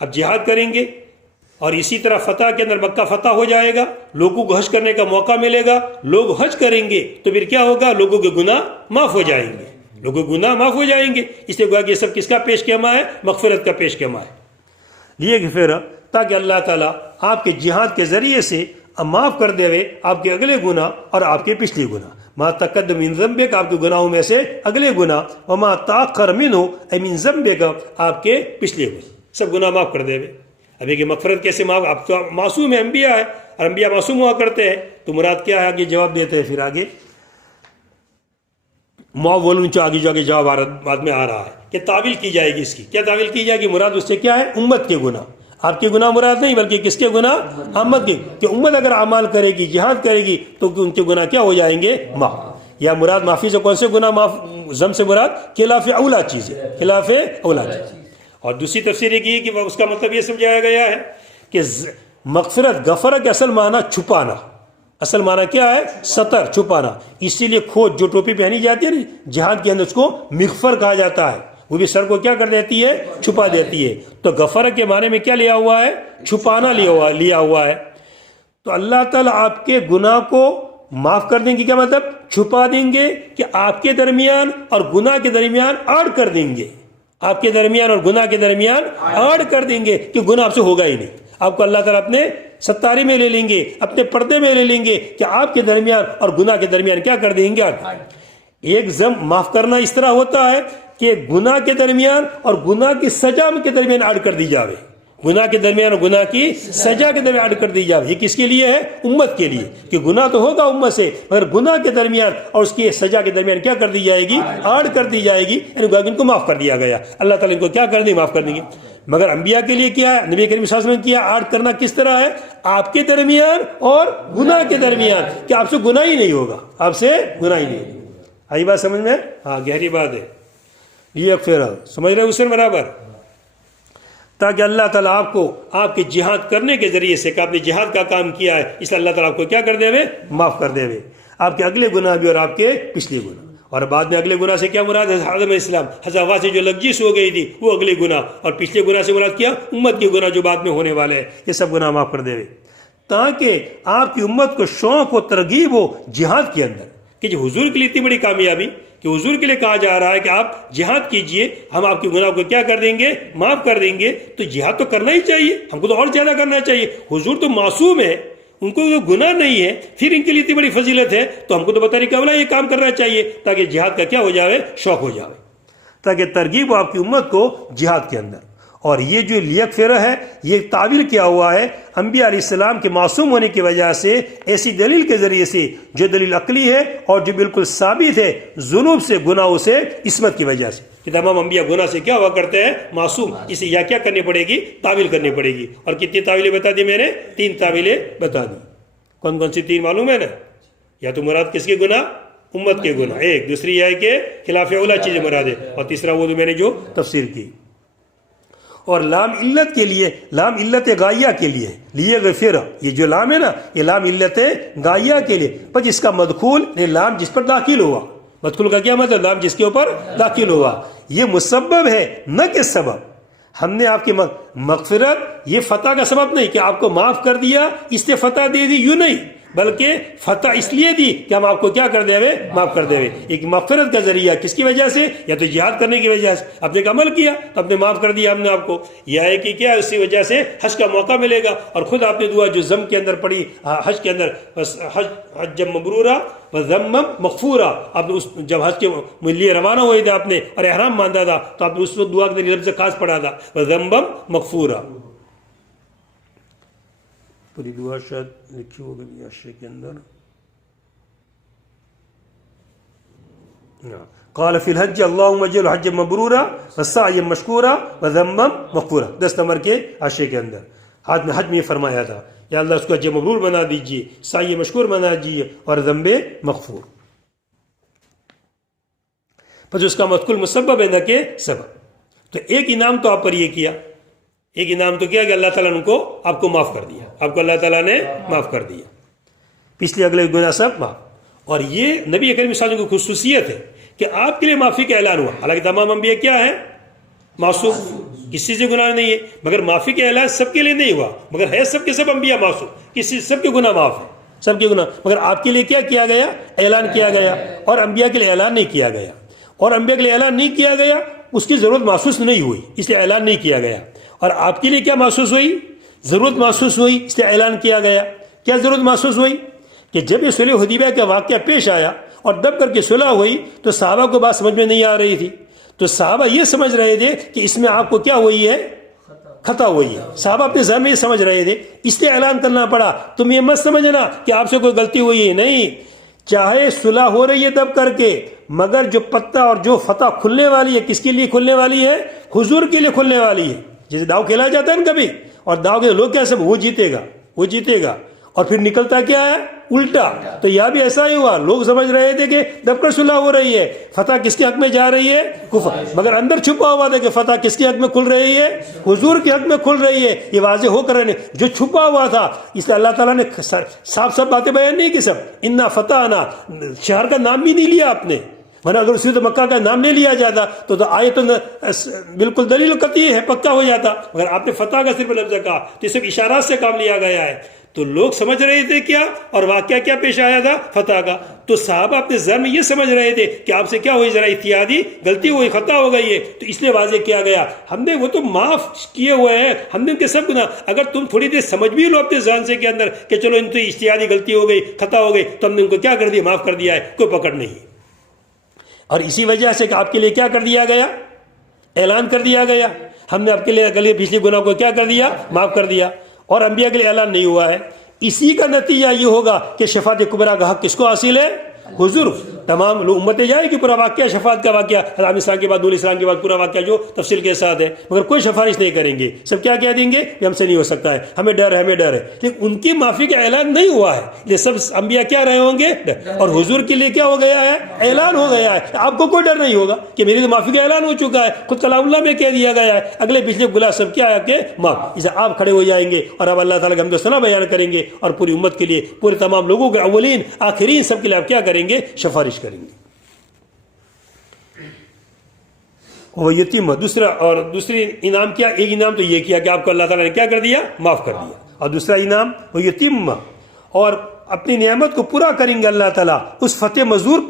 اب جہاد کریں گے، اور اسی طرح فتح کے اندر مکہ فتح ہو جائے گا، لوگوں کو حج کرنے کا موقع ملے گا، لوگ حج کریں گے تو پھر کیا ہوگا؟ لوگوں کے گناہ معاف ہو جائیں گے، لوگوں کے گناہ معاف ہو جائیں گے۔ اس لیے گویا کہ یہ سب کس کا پیش خیمہ ہے؟ مغفرت کا پیش خیمہ ہے۔ لیغفر، تاکہ اللہ تعالیٰ آپ کے جہاد کے ذریعے سے معاف کر دے آپ کے اگلے گناہ اور آپ کے پچھلے گناہ۔ ما تقدم من ذنبک، آپ کے گناہوں میں سے اگلے گناہ، وما تاخر منہ اے من ذنبک، آپ کے پچھلے گناہ، سب گناہ معاف کر دے۔ اب یہ کہ مغفرت کیسے معاف؟ آپ تو معصوم ہیں، انبیاء ہے، اور انبیاء معصوم ہوا کرتے ہیں، تو مراد کیا ہے؟ آگے جواب دیتے ہیں، پھر آگے معولون جو آگے جواب بعد میں آ رہا ہے کہ تعویل کی جائے گی۔ اس کی کیا تعویل کی جائے گی؟ مراد اس سے کیا ہے؟ امت کے گناہ، آپ کے گناہ مراد نہیں، بلکہ کس کے گناہ؟ امت کے، کہ امت اگر اعمال کرے گی، جہاد کرے گی، تو ان کے گناہ کیا ہو جائیں گے؟ معاف۔ یا مراد معافی سے کون سے گناہ معاف؟ ضم سے مراد خلاف اولا چیز ہے، خلاف اولا چیز۔ اور دوسری تفسیر یہ کی کہ اس کا مطلب یہ سمجھایا گیا ہے کہ مغفرت، غفرہ کے اصل معنی چھپانا، اصل معنی کیا ہے؟ ستر، چھپانا۔ اسی لیے کھوج جو ٹوپی پہنی جاتی ہے نا جہاد کے اندر، اس کو مغفر کہا جاتا ہے، وہ بھی سر کو کیا کر دیتی ہے؟ چھپا دیتی ہے۔ تو غفر کے معنی میں کیا لیا ہوا ہے؟ چھپانا لیا ہوا ہے۔ تو اللہ تعالیٰ آپ کے گناہ کو معاف کر دیں گے، کیا مطلب؟ چھپا دیں گے، کہ آپ کے درمیان اور گناہ کے درمیان آڑ کر دیں گے، آپ کے درمیان اور گناہ کے درمیان آڑ کر دیں گے کہ گناہ آپ سے ہوگا ہی نہیں۔ آپ کو اللہ تعالیٰ اپنے ستارے میں لے لیں گے، اپنے پردے میں لے لیں گے، کہ آپ کے درمیان اور گناہ کے درمیان کیا کر دیں گے؟ ایک ضم معاف کرنا اس طرح ہوتا ہے کہ گناہ کے درمیان اور گناہ کی سزا کے درمیان آڑ کر دی جاوے، گناہ کے درمیان اور گناہ کی سزا کے درمیان آڑ کر دی جاوے۔ یہ کس کے لیے ہے؟ امت کے لیے، کہ گناہ تو ہوگا امت سے، مگر گناہ کے درمیان اور اس کی سزا کے درمیان کیا کر دی جائے گی؟ آڑ کر دی جائے گی، یعنی ان کو معاف کر دیا گیا۔ اللہ تعالیٰ ان کو کیا کر دیں؟ معاف کر دیں گے۔ مگر انبیاء کے لیے کیا ہے؟ نبی کریم صلی اللہ علیہ وسلم کیا آڑ کرنا کس طرح ہے؟ آپ کے درمیان اور گناہ کے درمیان، کہ آپ سے گناہ ہی نہیں ہوگا، آپ سے گناہ ہی نہیں ہوگا۔ آئی بات سمجھ میں؟ ہاں، گہری بات ہے یہ، پھر سمجھ رہے اسے برابر، تاکہ اللہ تعالیٰ آپ کو آپ کے جہاد کرنے کے ذریعے سے، کہ آپ نے جہاد کا کام کیا ہے، اس لیے اللہ تعالیٰ آپ کو کیا کر دے ہوئے؟ معاف کر دے ہوئے، آپ کے اگلے گناہ بھی اور آپ کے پچھلے گناہ۔ اور بعد میں اگلے گناہ سے کیا مراد ہے؟ آدم علیہ السلام، حضرت حوا سے جو لغزش ہو گئی تھی وہ اگلے گناہ، اور پچھلے گناہ سے مراد کیا؟ امت کے گناہ جو بعد میں ہونے والے ہیں، یہ سب گناہ معاف کر دے ہوئے، تاکہ آپ کی امت کو شوق و ترغیب ہو جہاد کے اندر۔ کہ جو حضور کے لیے اتنی بڑی کامیابی کہ حضور کے لیے کہا جا رہا ہے کہ آپ جہاد کیجئے، ہم آپ کے گناہ کو کیا کر دیں گے؟ معاف کر دیں گے، تو جہاد تو کرنا ہی چاہیے، ہم کو تو اور زیادہ کرنا چاہیے۔ حضور تو معصوم ہے، ان کو تو گناہ نہیں ہے، پھر ان کے لیے اتنی بڑی فضیلت ہے، تو ہم کو تو بطریقہ اولا یہ کام کرنا چاہیے، تاکہ جہاد کا کیا ہو جاوے؟ شوق ہو جاوے، تاکہ ترغیب ہو آپ کی امت کو جہاد کے اندر۔ اور یہ جو لیغفر ہے، یہ تعبیر کیا ہوا ہے انبیاء علیہ السلام کے معصوم ہونے کی وجہ سے، ایسی دلیل کے ذریعے سے جو دلیل عقلی ہے اور جو بالکل ثابت ہے، ذنوب سے، گناہوں سے عصمت کی وجہ سے، کہ تمام انبیاء گناہ سے کیا ہوا کرتے ہیں؟ معصوم۔ اسے یا کیا کرنی پڑے گی؟ تعویل کرنی پڑے گی۔ اور کتنی تعویلیں بتا دی میں نے؟ 3 تعویلیں بتا دی۔ کون کون سی 3 معلوم ہے نا؟ یا تو مراد کس کے گناہ؟ امت کے گناہ ایک، دوسری یہ ہے کہ خلاف اولا چیزیں مراد ہے، اور تیسرا وہ میں نے جو تفسیر کی۔ اور لام علت کے لیے، لام علت غائیہ کے لیے، لیے غفر، یہ جو لام ہے نا یہ لام علت غائیہ کے لیے، پر اس کا مدخول لام جس پر داخل ہوا، مدخول کا کیا مطلب؟ لام جس کے اوپر داخل ہوا، یہ مسبب ہے نہ کہ سبب۔ ہم نے آپ کی مغفرت یہ فتح کا سبب نہیں کہ آپ کو معاف کر دیا اس نے فتح دے دی، یوں نہیں، بلکہ فتح اس لیے دی کہ ہم آپ کو کیا کر دے ہوئے؟ معاف کر دے ہوئے۔ ایک مغفرت کا ذریعہ کس کی وجہ سے؟ یا تو جہاد کرنے کی وجہ سے، آپ نے ایک عمل کیا تو آپ نے معاف کر دیا ہم نے آپ کو، یا ہے کہ کیا اسی وجہ سے حج کا موقع ملے گا، اور خود آپ نے دعا جو ضم کے اندر پڑھی حج کے اندر، حج مبرورہ و ضم مغفورہ، آپ نے جب حج کے لیے روانہ ہوئے تھے آپ نے اور احرام باندھا تھا تو آپ نے اس وقت دعا کے لفظ خاص پڑھا تھا و ضم مغفورہ۔ پوری دعا شاید لکھی ہوگی عشرے کے اندر۔ قال فی الحج اللہم اجعل حج مبرورا والسعی مشکورا وذنبا مغفورا، 10 نمبر کے عشرے کے اندر حج میں یہ فرمایا تھا یا اللہ اس کو حج مبرور بنا دیجئے، سعی مشکور بنا دیجئے اور ذنب مغفور، پس اس کا مدخول مسبب ہے نہ کہ سبب۔ تو ایک انعام تو آپ پر یہ کیا، ایک انعام تو کیا کہ اللہ تعالیٰ نے ان کو آپ کو معاف کر دیا، آپ کو اللہ تعالیٰ نے معاف کر دیا، پچھلے اگلے گناہ سب معاف۔ اور یہ نبی کریم صلی اللہ علیہ وسلم کی خصوصیت ہے کہ آپ کے لیے معافی کا اعلان ہوا، حالانکہ تمام انبیاء کیا ہیں؟ معصوم، کسی سے گناہ نہیں ہے، مگر معافی کا اعلان سب کے لیے نہیں ہوا، مگر ہے سب کے سب انبیاء معصوم، کسی سب کے گناہ معاف ہیں، سب کے گناہ، مگر آپ کے لیے کیا گیا؟ اعلان کیا گیا، اور انبیاء کے لیے اعلان نہیں کیا گیا، اور انبیاء کے لیے اعلان نہیں کیا گیا، اس کی ضرورت محسوس نہیں ہوئی اس لیے اعلان نہیں کیا گیا، اور آپ کے لیے کیا محسوس ہوئی؟ ضرورت محسوس ہوئی اس لیے اعلان کیا گیا۔ کیا ضرورت محسوس ہوئی؟ کہ جب یہ صلح حدیبیہ کا واقعہ پیش آیا اور دب کر کے صلح ہوئی تو صحابہ کو بات سمجھ میں نہیں آ رہی تھی، تو صحابہ یہ سمجھ رہے تھے کہ اس میں آپ کو کیا ہوئی ہے؟ خطا ہوئی ہے، صحابہ اپنے ذہن میں یہ سمجھ رہے تھے، اس لیے اعلان کرنا پڑا۔ تم یہ مت سمجھنا کہ آپ سے کوئی غلطی ہوئی ہے، نہیں، چاہے صلح ہو رہی ہے دب کر کے، مگر جو پتہ اور جو فتح کھلنے والی ہے کس کے لیے کھلنے والی ہے؟ حضور کے لیے کھلنے والی ہے۔ جیسے داؤ کھیلا جاتا ہے نا کبھی، اور داؤ کے لوگ کیا سب وہ جیتے گا، وہ جیتے گا، اور پھر نکلتا کیا ہے؟ الٹا۔ تو یہاں بھی ایسا ہی ہوا، لوگ سمجھ رہے تھے کہ دب کر صلح ہو رہی ہے، فتح کس کے حق میں جا رہی ہے؟ کفر، مگر اندر چھپا ہوا تھا کہ فتح کس کے حق میں کھل رہی ہے؟ حضور کے حق میں کھل رہی ہے۔ یہ واضح ہو کر جو چھپا ہوا تھا، اس لیے اللہ تعالیٰ نے صاف باتیں بیان نہیں کی، سب انا فتحنا، شہر کا نام بھی نہیں لیا آپ نے، ورنہ اگر اسی مکہ کا نام نہیں لیا جاتا تو آئے تو بالکل دلیل قطعی ہے، پکا ہو جاتا، مگر آپ نے فتح کا صرف لفظ کہا تو صرف اشارات سے کام لیا گیا ہے۔ تو لوگ سمجھ رہے تھے کیا، اور واقعہ کیا پیش آیا تھا؟ فتح کا۔ تو صحابہ اپنے ذہن میں یہ سمجھ رہے تھے کہ آپ سے کیا ہوئی، ذرا احتیاطی غلطی ہوئی، خطا ہو گئی ہے، تو اس لیے واضح کیا گیا ہم نے وہ تو معاف کیے ہوئے ہیں، ہم نے ان کے سب گناہ، اگر تم تھوڑی دیر سمجھ بھی لو اپنے ذہن سے کے اندر کہ چلو ان تو احتیاطی غلطی ہو گئی، خطا ہو گئی، تو ہم نے ان کو کیا کر دیا؟ معاف کر دیا ہے، کوئی پکڑ نہیں۔ اور اسی وجہ سے کہ آپ کے لیے کیا کر دیا گیا؟ اعلان کر دیا گیا، ہم نے آپ کے لیے اگلے پچھلے گناہ کو کیا کر دیا؟ معاف کر دیا، اور انبیاء کے لیے اعلان نہیں ہوا ہے۔ اسی کا نتیجہ یہ ہوگا کہ شفاعت کبریٰ کا حق کس کو حاصل ہے؟ حضور۔ تمام لوگ امت جائے کہ پورا واقعہ شفاعت کا واقعہ، حضرت اسلام کے بعد نور اسلام کے بعد پورا واقعہ جو تفصیل کے ساتھ ہے، مگر کوئی سفارش نہیں کریں گے، سب کیا کہہ دیں گے کہ ہم سے نہیں ہو سکتا ہے، ہمیں ڈر ہے، ہمیں ڈر ہے، لیکن ان کی معافی کا اعلان نہیں ہوا ہے، یہ سب انبیاء کیا رہے ہوں گے؟ اور حضور کے لیے کیا ہو گیا ہے؟ اعلان ہو گیا ہے۔ آپ کو کوئی ڈر نہیں ہوگا کہ میری تو معافی کا اعلان ہو چکا ہے، خود کلام اللہ میں کہہ دیا گیا ہے، اگلے پچھلے گناہ سب کیا ہے کہ معاف۔ اسے آپ کھڑے ہو جائیں گے اور اب اللہ تعالیٰ کا حمد و ثنا بیان کریں گے، اور پوری امت کے لیے، پورے تمام لوگوں کے اولین آخرین سب کے لیے آپ کیا کریں گے؟ سفارش کریں گے۔ وہ یتیم دوسری انعام کیا؟ ایک انعام تو یہ کیا کہ آپ کو اللہ تعالیٰ نے کیا کر دیا؟ معاف کر دیا، اور دوسرا انعام وہ یتیم، اور اپنی نعمت کو پورا کریں گے اللہ تعالیٰ اس فتح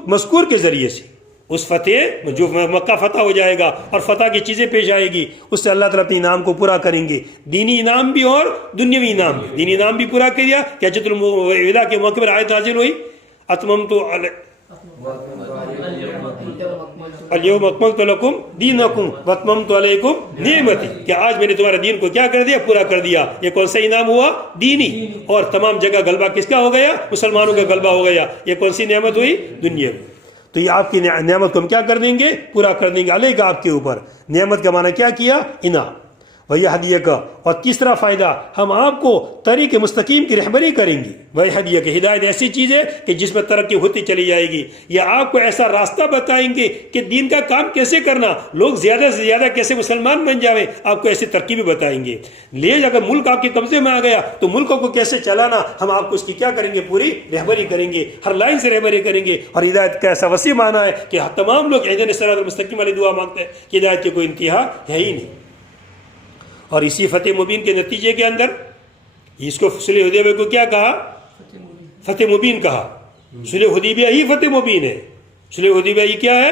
مذکور کے ذریعے سے، اس فتح جو مکہ فتح ہو جائے گا اور فتح کی چیزیں پیش آئے گی، اس سے اللہ تعالیٰ اپنے انعام کو پورا کریں گے، دینی انعام بھی اور دنیاوی انعام بھی۔ دینی انعام بھی پورا کیا کہ حجۃ الوداع کے موقع پر آیت نازل ہوئی، الیوم اکملت لکم دینکم واتممت علیکم نعمتی، کہ آج میں نے تمہارے دین کو کیا کر دیا؟ پورا کر دیا۔ یہ کون سا انعام ہوا؟ دینی، اور تمام جگہ غلبہ کس کا ہو گیا؟ مسلمانوں کا غلبہ ہو گیا۔ یہ کون سی نعمت ہوئی؟ دنیا میں۔ تو یہ آپ کی نعمت کو ہم کیا کر دیں گے؟ پورا کر دیں گے علیہ کا، آپ کے اوپر۔ نعمت کا معنی کیا کیا؟ انعام۔ وہی ہدیہ کا، اور تیسرا فائدہ ہم آپ کو طریق مستقیم کی رہبری کریں گے. وہی ہدیہ کی ہدایت ایسی چیز ہے کہ جس میں ترقی ہوتی چلی جائے گی، یا آپ کو ایسا راستہ بتائیں گے کہ دین کا کام کیسے کرنا، لوگ زیادہ سے زیادہ کیسے مسلمان بن جاوے، آپ کو ایسی ترکیبیں بتائیں گے. لیکن اگر ملک آپ کے قبضے میں آ گیا تو ملکوں کو کیسے چلانا، ہم آپ کو اس کی کیا کریں گے، پوری رہبری کریں گے، ہر لائن سے رہبری کریں گے. اور ہدایت کا ایسا وسیع معنی ہے کہ تمام لوگ اہدنا الصراط المستقیم والی دعا مانگتے ہیں کہ ہدایت کی کوئی انتہا ہے ہی نہیں. اور اسی فتح مبین کے نتیجے کے اندر اس کو صلح حدیبیہ کو کیا کہا، فتح مبین کہا. صلح حدیبیہ ہی فتح مبین ہے. صلح حدیبیہ ہی کیا ہے،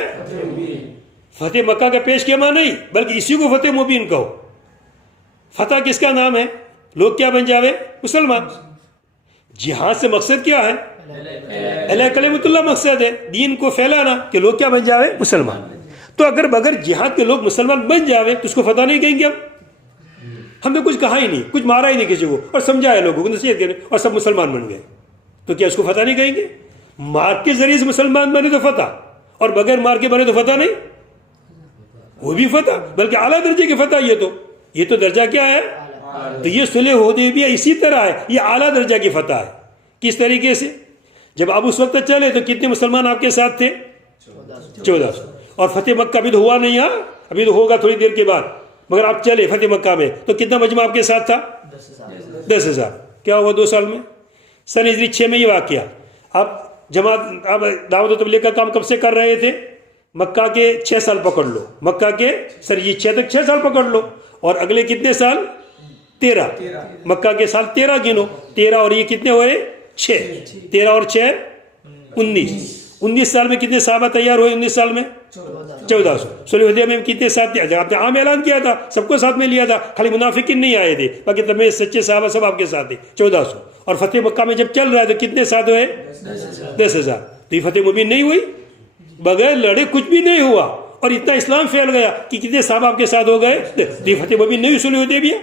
فتح مکہ کا پیش کیما نہیں، بلکہ اسی کو فتح مبین کہو. فتح کس کا نام ہے، لوگ کیا بن جاوے، مسلمان. جہاد سے مقصد کیا ہے، اعلی کلمۃ اللہ مقصد ہے، دین کو پھیلانا، کہ لوگ کیا بن جاوے، مسلمان. تو اگر بغیر جہاد کے لوگ مسلمان بن جاوے تو اس کو فتح نہیں کہیں گے. ہم نے کچھ کہا ہی نہیں، کچھ مارا ہی نہیں کسی کو، اور سمجھایا لوگوں کو، نصیحت کرنے، اور سب مسلمان بن گئے، تو کیا اس کو فتح نہیں کہیں گے؟ مار کے ذریعے سے مسلمان بنے تو فتح، اور بغیر مار کے بنے تو فتح نہیں، وہ بھی فتح، بلکہ اعلیٰ درجے کی فتح. یہ تو درجہ کیا ہے، تو یہ صلح حدیبیہ اسی طرح ہے، یہ اعلیٰ درجہ کی فتح ہے. کس طریقے سے، جب آپ اس وقت چلے تو کتنے مسلمان آپ کے ساتھ تھے، 1400. اور فتح مکہ ابھی تو ہوا نہیں، ابھی تو ہوگا تھوڑی دیر کے بعد، مگر آپ چلے فتح مکہ میں تو کتنا مجمع آپ کے ساتھ تھا، 10,000. کیا ہوا 2 سال میں، سن ہجری 6 میں یہ واقعہ. آپ جماعت، آپ دعوت و تبلیغ کا کام کب سے کر رہے تھے، مکہ کے 6 سال پکڑ لو، مکہ کے سن ہجری 6 تک 6 سال پکڑ لو، اور اگلے کتنے سال، 13. مکہ کے سال 13 گنو، 13 اور یہ کتنے ہوئے، 6. 13 اور 6 19 سال میں کتنے صحابہ تیار ہوئے، 19 سال میں 1400. صلح حدیبیہ میں کتنے ساتھ تھے، آپ نے عام اعلان کیا تھا، سب کو ساتھ میں لیا تھا، خالی منافقین نہیں آئے تھے، باقی تمام سچے صحابہ سب آپ کے ساتھ تھے، 1400. اور فتح مکہ میں جب چل رہا ہے تو کتنے ساتھ ہوئے، 10,000. تو یہ فتح مبین نہیں ہوئی، بغیر لڑے کچھ بھی نہیں ہوا، اور اتنا اسلام پھیل گیا کہ کتنے صحابہ آپ کے ساتھ ہو گئے. تو یہ فتح مبین نہیں ہوئی صلح حدیبیہ.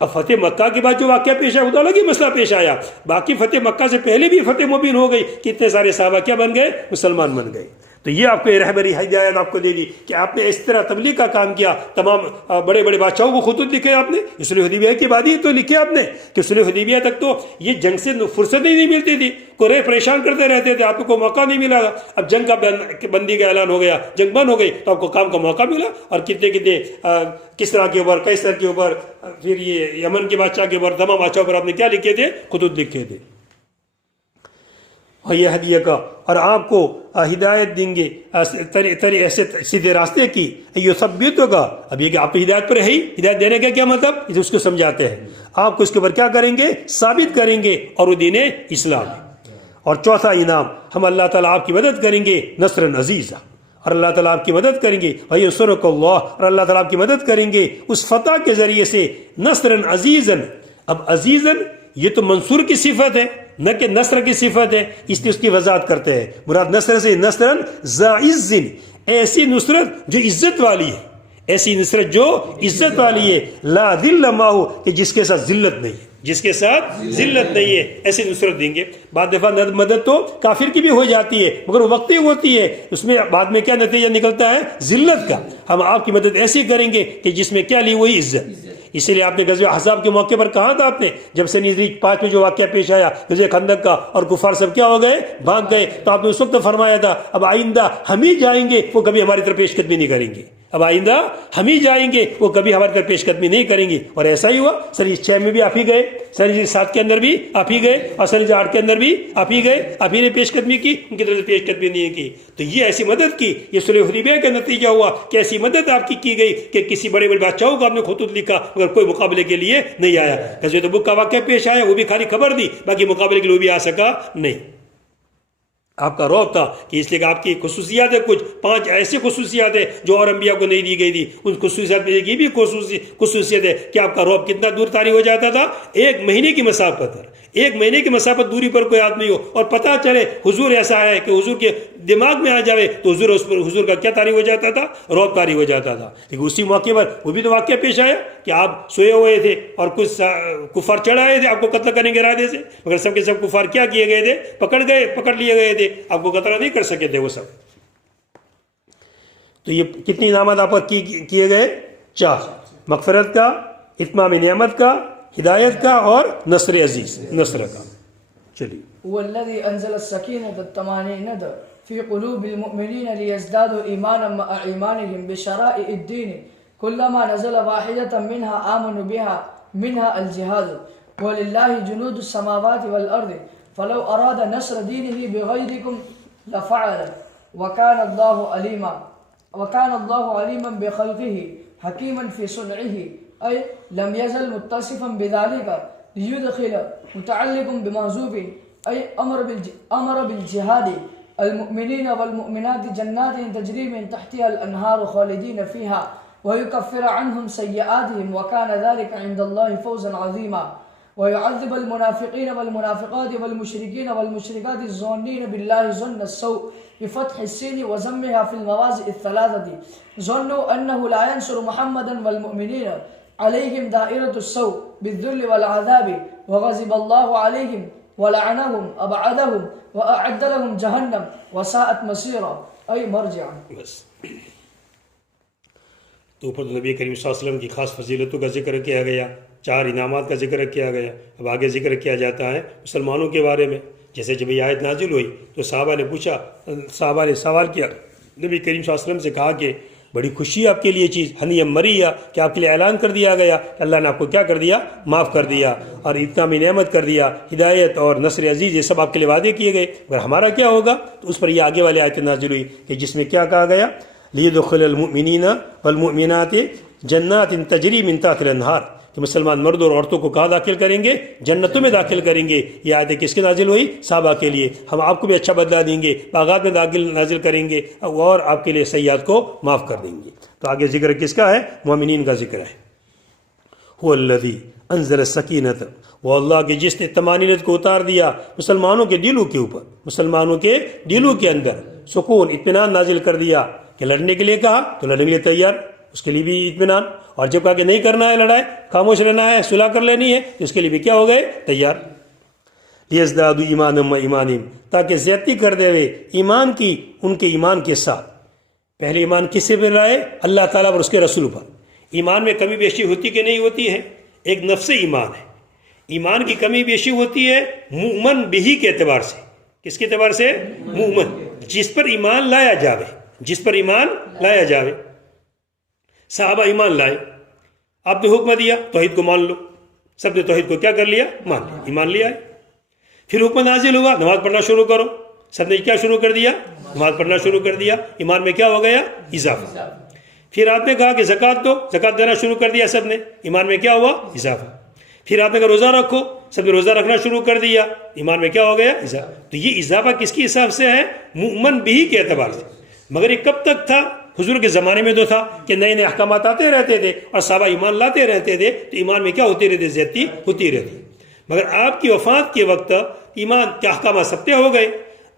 اب فتح مکہ کے بعد جو واقعہ پیش آیا وہ تو الگ ہی مسئلہ پیش آیا، باقی فتح مکہ سے پہلے بھی فتح مبین ہو گئی، کتنے سارے صحابہ کیا بن گئے، مسلمان بن گئے. تو یہ آپ کو رہبری ہدایت آپ کو دے دی کہ آپ نے اس طرح تبلیغ کا کام کیا. تمام بڑے بڑے بادشاہوں کو خطوط لکھے آپ نے، صلح حدیبیہ کے بعد ہی تو لکھے آپ نے، کہ صلح حدیبیہ تک تو یہ جنگ سے فرصت ہی نہیں ملتی تھی، کوئی پریشان کرتے رہتے تھے، آپ کو کوئی موقع نہیں ملا. اب جنگ کا بندی کا اعلان ہو گیا، جنگ بند ہو گئی، تو آپ کو کام کا موقع ملا. اور کتنے کس طرح کے اوپر، کس طرح کے اوپر، پھر یہ یمن کے بادشاہ کے اوپر، تمام بادشاہوں پر آپ نے کیا لکھے تھے، خطوط لکھے تھے. اور یہ ہدیہ کا، اور آپ کو ہدایت دیں گے ایسے سیدھے راستے کی. یہ سب بھی تو کا، اب یہ کہ آپ ہدایت پر ہے ہی، ہدایت دینے کا کیا مطلب، اس کو سمجھاتے ہیں. آپ کو اس کے اوپر کیا کریں گے، ثابت کریں گے، اور وہ دین اسلام ہے. اور چوتھا انعام، ہم اللہ تعالیٰ آپ کی مدد کریں گے، نصر عزیزہ، اور اللہ تعالیٰ آپ کی مدد کریں گے، وَيَنْصُرَكَ اللَّهُ، اور اللہ تعالیٰ آپ کی مدد کریں گے اس فتح کے ذریعے سے، نصر عزیزاً. اب عزیزاً یہ تو منصور کی صفت ہے، نہ کہ نصر کی صفت ہے، اس لیے اس کی وضاحت کرتے ہیں. مراد نصر سے نصرا ذا عز، ایسی نصرت جو عزت والی ہے، ایسی نصرت جو عزت والی ہے. لا ذل معه، کہ جس کے ساتھ ذلت نہیں ہے، جس کے ساتھ ذلت نہیں ہے، ایسی نصرت دیں گے. بعد دفعہ مدد تو کافر کی بھی ہو جاتی ہے، مگر وہ وقتی ہوتی ہے، اس میں بعد میں کیا نتیجہ نکلتا ہے، ذلت کا. ہم آپ کی مدد ایسی کریں گے کہ جس میں کیا لی، وہی عزت. اسی لیے آپ نے غزوہ احزاب کے موقع پر کہا تھا، آپ نے جب سن ہجری 5 میں جو واقعہ پیش آیا غزوہ خندق کا، اور کفار سب کیا ہو گئے، بھاگ گئے، تو آپ نے اس وقت فرمایا تھا اب آئندہ ہم ہی جائیں گے، وہ کبھی ہماری طرف پیش قدمی نہیں کریں گے. اب آئندہ ہم ہی جائیں گے، وہ کبھی ہماری طرف پیش قدمی نہیں کریں گے. اور ایسا ہی ہوا. سن ہجری 6 میں بھی آپ ہی گئے، سن ہجری 7 کے اندر بھی آپ ہی گئے، اور سن ہجری 8 کے اندر بھی آپ ہی گئے، آپ ہی نے پیش قدمی کی، ان کی طرف سے پیش قدمی نہیں کی. تو یہ ایسی مدد کی، یہ صلح حدیبیہ کا نتیجہ ہوا کہ ایسی مدد آپ کی گئی کہ کسی بڑے بڑے بادشاہوں کو آپ نے خطوط لکھا، مگر کوئی مقابلے کے لیے نہیں آیا. غزوہ تبوک کا واقعہ پیش آیا، وہ بھی خالی خبر دی، باقی مقابلے کے لیے بھی آ سکا نہیں. آپ کا رعب تھا کہ اس لیے کہ آپ کی خصوصیات ہے، کچھ 5 ایسی خصوصیات ہے جو اور انبیاء کو نہیں دی گئی تھی. ان خصوصیات میں یہ بھی خصوصیت ہے کہ آپ کا رعب کتنا دور طاری ہو جاتا تھا، 1 مہینے کی مسافت پر، 1 مہینے کی مسافت دوری پر کوئی آدمی ہو اور پتہ چلے حضور ایسا ہے کہ حضور کے دماغ میں آ جاوے تو حضور کا کیا طاری ہو جاتا تھا، رعب طاری ہو جاتا تھا. لیکن اسی موقع پر وہ بھی تو واقعہ پیش آیا کہ آپ سوئے ہوئے تھے اور کچھ کفار چڑھ آئے تھے آپ کو قتل کرنے کے ارادے سے، مگر سب کے سب کفار کیا کیے گئے تھے، پکڑ لیے گئے تھے، آپ کو قتل نہیں کر سکے تھے وہ سب. تو یہ کتنی انعامات آپ پر کیے گئے، 4. مغفرت کا، اتمام نعمت کا، ہدایت کا اور نصر عزیز، نصر کا. چلیے. هو الذي أنزل السكينة الطمأنينة في قلوب المؤمنين ليزدادوا إيمانا مع إيمانهم بشرائع الدين كلما نزل واحدة منها آمنوا بها منها الجهاد ولله جنود السماوات والأرض فلو أراد نصر دينه بغيركم لفعل وكان الله عليما بخلقه حكيما في صنعه أي لم يزل متصفا بذلك ليدخل متعلق بمحذوف أي أمر بالجهاد المؤمنين والمؤمنات جنات تجري من تحتها الأنهار خالدين فيها ويكفر عنهم سيئاتهم وكان ذلك عند الله فوزا عظيما ويعذب المنافقين والمنافقات والمشركين والمشركات الظانين بالله ظن السوء بفتح السين وزمها في الموازئ الثلاثة ظنوا أنه لا ينصر محمدا والمؤمنين عليهم دائرة السوء بالذل والعذاب وغضب الله عليهم ولعنهم أبعدهم وأعد لهم جهنم وساءت مصيرا أي مرجعا. بس تو اوپر تو نبی کریم صلی اللہ علیہ وسلم کی خاص فضیلتوں کا ذکر کیا گیا، 4 انعامات کا ذکر کیا گیا. اب آگے ذکر کیا جاتا ہے مسلمانوں کے بارے میں. جیسے جب یہ آیت نازل ہوئی تو صحابہ نے پوچھا، صحابہ نے سوال کیا نبی کریم صلی اللہ علیہ وسلم سے، کہا کہ بڑی خوشی آپ کے لیے چیز ہنی مریا کہ آپ کے لیے اعلان کر دیا گیا کہ اللہ نے آپ کو کیا کر دیا، معاف کر دیا اور اتمام نعمت کر دیا، ہدایت اور نصر عزیز یہ سب آپ کے لیے وعدے کیے گئے. اگر ہمارا کیا ہوگا تو اس پر یہ آگے والے آیت نازل ہوئی کہ جس میں کیا کہا گیا، لیدخل المؤمنین والمؤمنات جنات تجری من تحتها الانہار، کہ مسلمان مرد اور عورتوں کو کہاں داخل کریں گے، جنتوں میں داخل کریں گے. یہ آیت کس کے نازل ہوئی؟ صحابہ کے لیے. ہم آپ کو بھی اچھا بدلہ دیں گے، باغات میں نازل کریں گے اور آپ کے لیے سیئات کو معاف کر دیں گے. تو آگے ذکر کس کا ہے؟ مومنین کا ذکر ہے. هو الذی انزل السکینۃ، وہ اللہ کے جس نے طمانینت کو اتار دیا مسلمانوں کے دلوں کے اوپر، مسلمانوں کے دلوں کے اندر سکون، اطمینان نازل کر دیا. کہ لڑنے کے لیے کہا تو لڑنے کے لیے تیار، اس کے لیے بھی اطمینان. اور جب کہا کہ نہیں کرنا ہے لڑائی، خاموش رہنا ہے، صلح کر لینی ہے، تو اس کے لیے بھی کیا ہو گئے؟ تیار. لیزدادوا ایمانا مع ایمانہم، تاکہ زیادتی کر دے ہوئے ایمان کی ان کے ایمان کے ساتھ. پہلے ایمان کس سے مل رہا ہے؟ اللہ تعالیٰ اور اس کے رسول پر. ایمان میں کمی بیشی ہوتی کہ نہیں ہوتی ہے؟ ایک نفس ایمان ہے. ایمان کی کمی بیشی ہوتی ہے مؤمن بہی کے اعتبار سے. کس کے اعتبار سے؟ مؤمن، جس پر ایمان لایا جاوے، جس پر ایمان لایا جاوے. صحابہ ایمان لائے، آپ نے حکم دیا توحید کو مان لو، سب نے توحید کو کیا کر لیا؟ مان لیا، ایمان لیا ہے. پھر حکم نازل ہوا نماز پڑھنا شروع کرو، سب نے کیا شروع کر دیا؟ نماز پڑھنا شروع کر دیا. ایمان میں کیا ہو گیا؟ اضافہ. پھر آپ نے کہا کہ زکوٰۃ دو، زکوٰۃ دینا شروع کر دیا سب نے، ایمان میں کیا ہوا؟ اضافہ. پھر آپ نے کہا روزہ رکھو، سب نے روزہ رکھنا شروع کر دیا، ایمان میں کیا ہو گیا؟ اضافہ. تو یہ اضافہ کس کے حساب سے ہے؟ مؤمن بھی کے اعتبار سے. مگر یہ کب تک تھا؟ حضور کے زمانے میں تو تھا کہ نئے نئے احکامات آتے رہتے تھے اور صحابہ ایمان لاتے رہتے تھے، تو ایمان میں کیا ہوتی رہتی؟ زیادتی ہوتی رہتی. مگر آپ کی وفات کے وقت ایمان کے احکامات سبتے ہو گئے.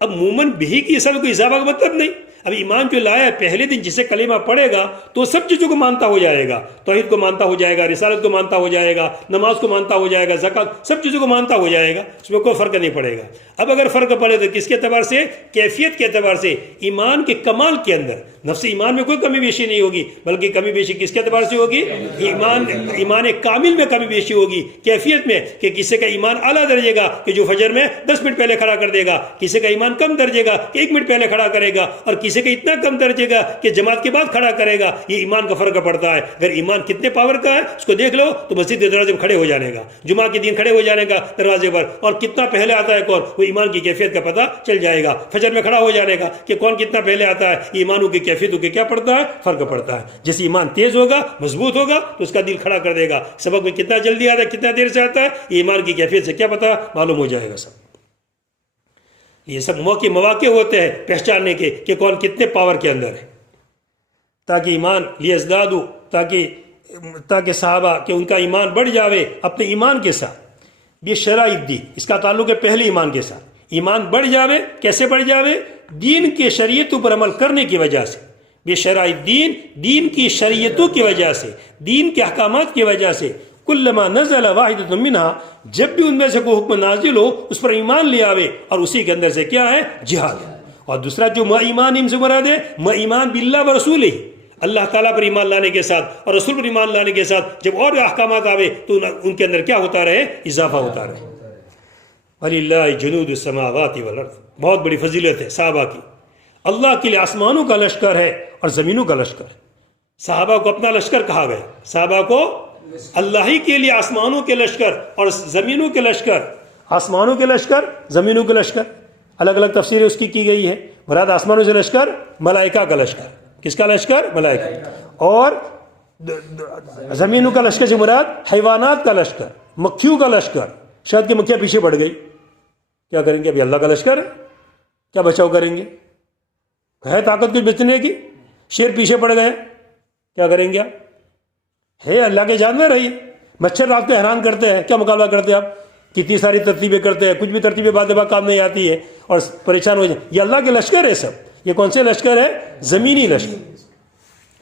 اب مومن بھی کی سب کو اضافہ کا مطلب نہیں. اب ایمان جو لایا پہلے دن جسے کلمہ پڑھے گا تو سب چیزوں کو مانتا ہو جائے گا، توحید کو مانتا ہو جائے گا، رسالت کو مانتا ہو جائے گا، نماز کو مانتا ہو جائے گا، زکوٰۃ، سب چیزوں کو مانتا ہو جائے گا. اس میں کوئی فرق نہیں پڑے گا. اب اگر فرق پڑے تو کس کے اعتبار سے؟ کیفیت کے اعتبار سے. ایمان کے کمال کے اندر نفس ایمان میں کوئی کمی بیشی نہیں ہوگی، بلکہ کمی بیشی کس کے اعتبار سے ہوگی؟ ایمان کامل میں کمی بیشی ہوگی. کیفیت میں کہ کسی کا ایمان اعلیٰ درجے گا کہ جو فجر میں 10 منٹ پہلے کھڑا کر دے گا، کسی کا ایمان کم درجے گا کہ 1 منٹ پہلے کھڑا کرے گا، اور کسی کا اتنا کم درجے گا کہ جماعت کے بعد کھڑا کرے گا. یہ ایمان کا فرق پڑتا ہے. اگر ایمان کتنے پاور کا ہے اس کو دیکھ لو تو مسجد کے دروازے میں کھڑے ہو جانے کا، جمعہ کے دن کھڑے ہو جانے کا دروازے پر، اور کتنا پہلے آتا ہے کون، وہ ایمان کی کیفیت کا پتہ چل جائے گا. فجر میں کھڑا ہو جانے کا کہ کون کتنا پہلے آتا ہے. ایمانوں کی کیفیتوں کے کیا پڑتا ہے؟ فرق پڑتا ہے. جیسے ایمان تیز ہوگا، مضبوط ہوگا، تو اس کا دل کھڑا کر دے گا. سبق میں کتنا جلدی آتا ہے، کتنا دیر سے آتا ہے، ایمان کی کیفیت سے کیا پتہ معلوم ہو جائے گا. سب یہ سب مواقع ہوتے ہیں پہچاننے کے کہ کون کتنے پاور کے اندر ہے. تاکہ ایمان لیزدادو، تاکہ صحابہ کہ ان کا ایمان بڑھ جاوے اپنے ایمان کے ساتھ. یہ شرائط دی، اس کا تعلق ہے پہلے ایمان کے ساتھ. ایمان بڑھ جاوے، کیسے بڑھ جاوے؟ دین کے شریعتوں پر عمل کرنے کی وجہ سے. یہ شرائط دین کی شریعتوں کی وجہ سے، دین کے احکامات کی وجہ سے. کلما نزل واحدۃ منہا، جب بھی ان میں سے کوئی حکم نازل ہو اس پر ایمان لے آوے، اور اسی کے اندر سے کیا ہے؟ جہاد ہے. اور دوسرا جو ما ایمان سے مراد ہے، ما ایمان باللہ و رسولہ. اللہ تعالیٰ پر ایمان لانے کے ساتھ اور رسول پر ایمان لانے کے ساتھ جب اور احکامات آوے تو ان کے اندر کیا ہوتا رہے؟ اضافہ ہوتا رہے. وَلِلَّهِ جُنُودُ السَّمَاوَاتِ وَالْأَرْضِ. بہت بڑی فضیلت ہے صحابہ کی. اللہ کے لیے آسمانوں کا لشکر ہے اور زمینوں کا لشکر ہے. صحابہ کو اپنا لشکر کہا گیا. صحابہ کو اللہ ہی کے لیے آسمانوں کے لشکر اور زمینوں کے لشکر. آسمانوں کے لشکر، زمینوں کے لشکر، الگ الگ تفسیریں اس کی گئی ہے. مراد آسمانوں سے لشکر ملائکہ کا لشکر. کس کا لشکر؟ ملائکہ. اور زمینوں کا لشکر سے مراد حیوانات کا لشکر، مکھیوں کا لشکر. شاید کہ مکھیاں پیچھے پڑ گئی، کیا کریں گے؟ ابھی اللہ کا لشکر ہے، کیا بچاؤ کریں گے؟ ہے طاقت کچھ بچنے کی؟ شیر پیچھے پڑ گئے، کیا کریں گے؟ ہے اللہ کے جانور ہے. مچھر رات کو حیران کرتے ہیں، کیا مقابلہ کرتے ہیں آپ؟ کتنی ساری ترتیبیں کرتے ہیں، کچھ بھی ترتیبیں بعد بعد کام نہیں آتی ہے اور پریشان ہو جائیں. یہ اللہ کے لشکر ہے سب. یہ کون سے لشکر ہے؟ زمینی لشکر.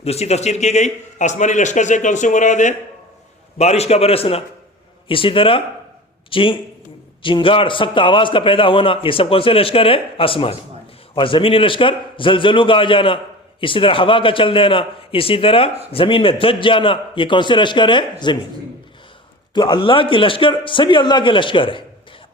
دوسری تفسیر کی گئی آسمانی لشکر سے کون سے مراد ہے؟ بارش کا برسنا. اسی طرح چنگاڑ، سخت آواز کا پیدا ہونا، یہ سب کون سے لشکر ہے؟ آسمانی. اور زمینی لشکر زلزلوں کا آ جانا، اسی طرح ہوا کا چل دینا، اسی طرح زمین میں دھس جانا، یہ کون سے لشکر ہے؟ زمین. تو اللہ کے لشکر سبھی اللہ کے لشکر ہے.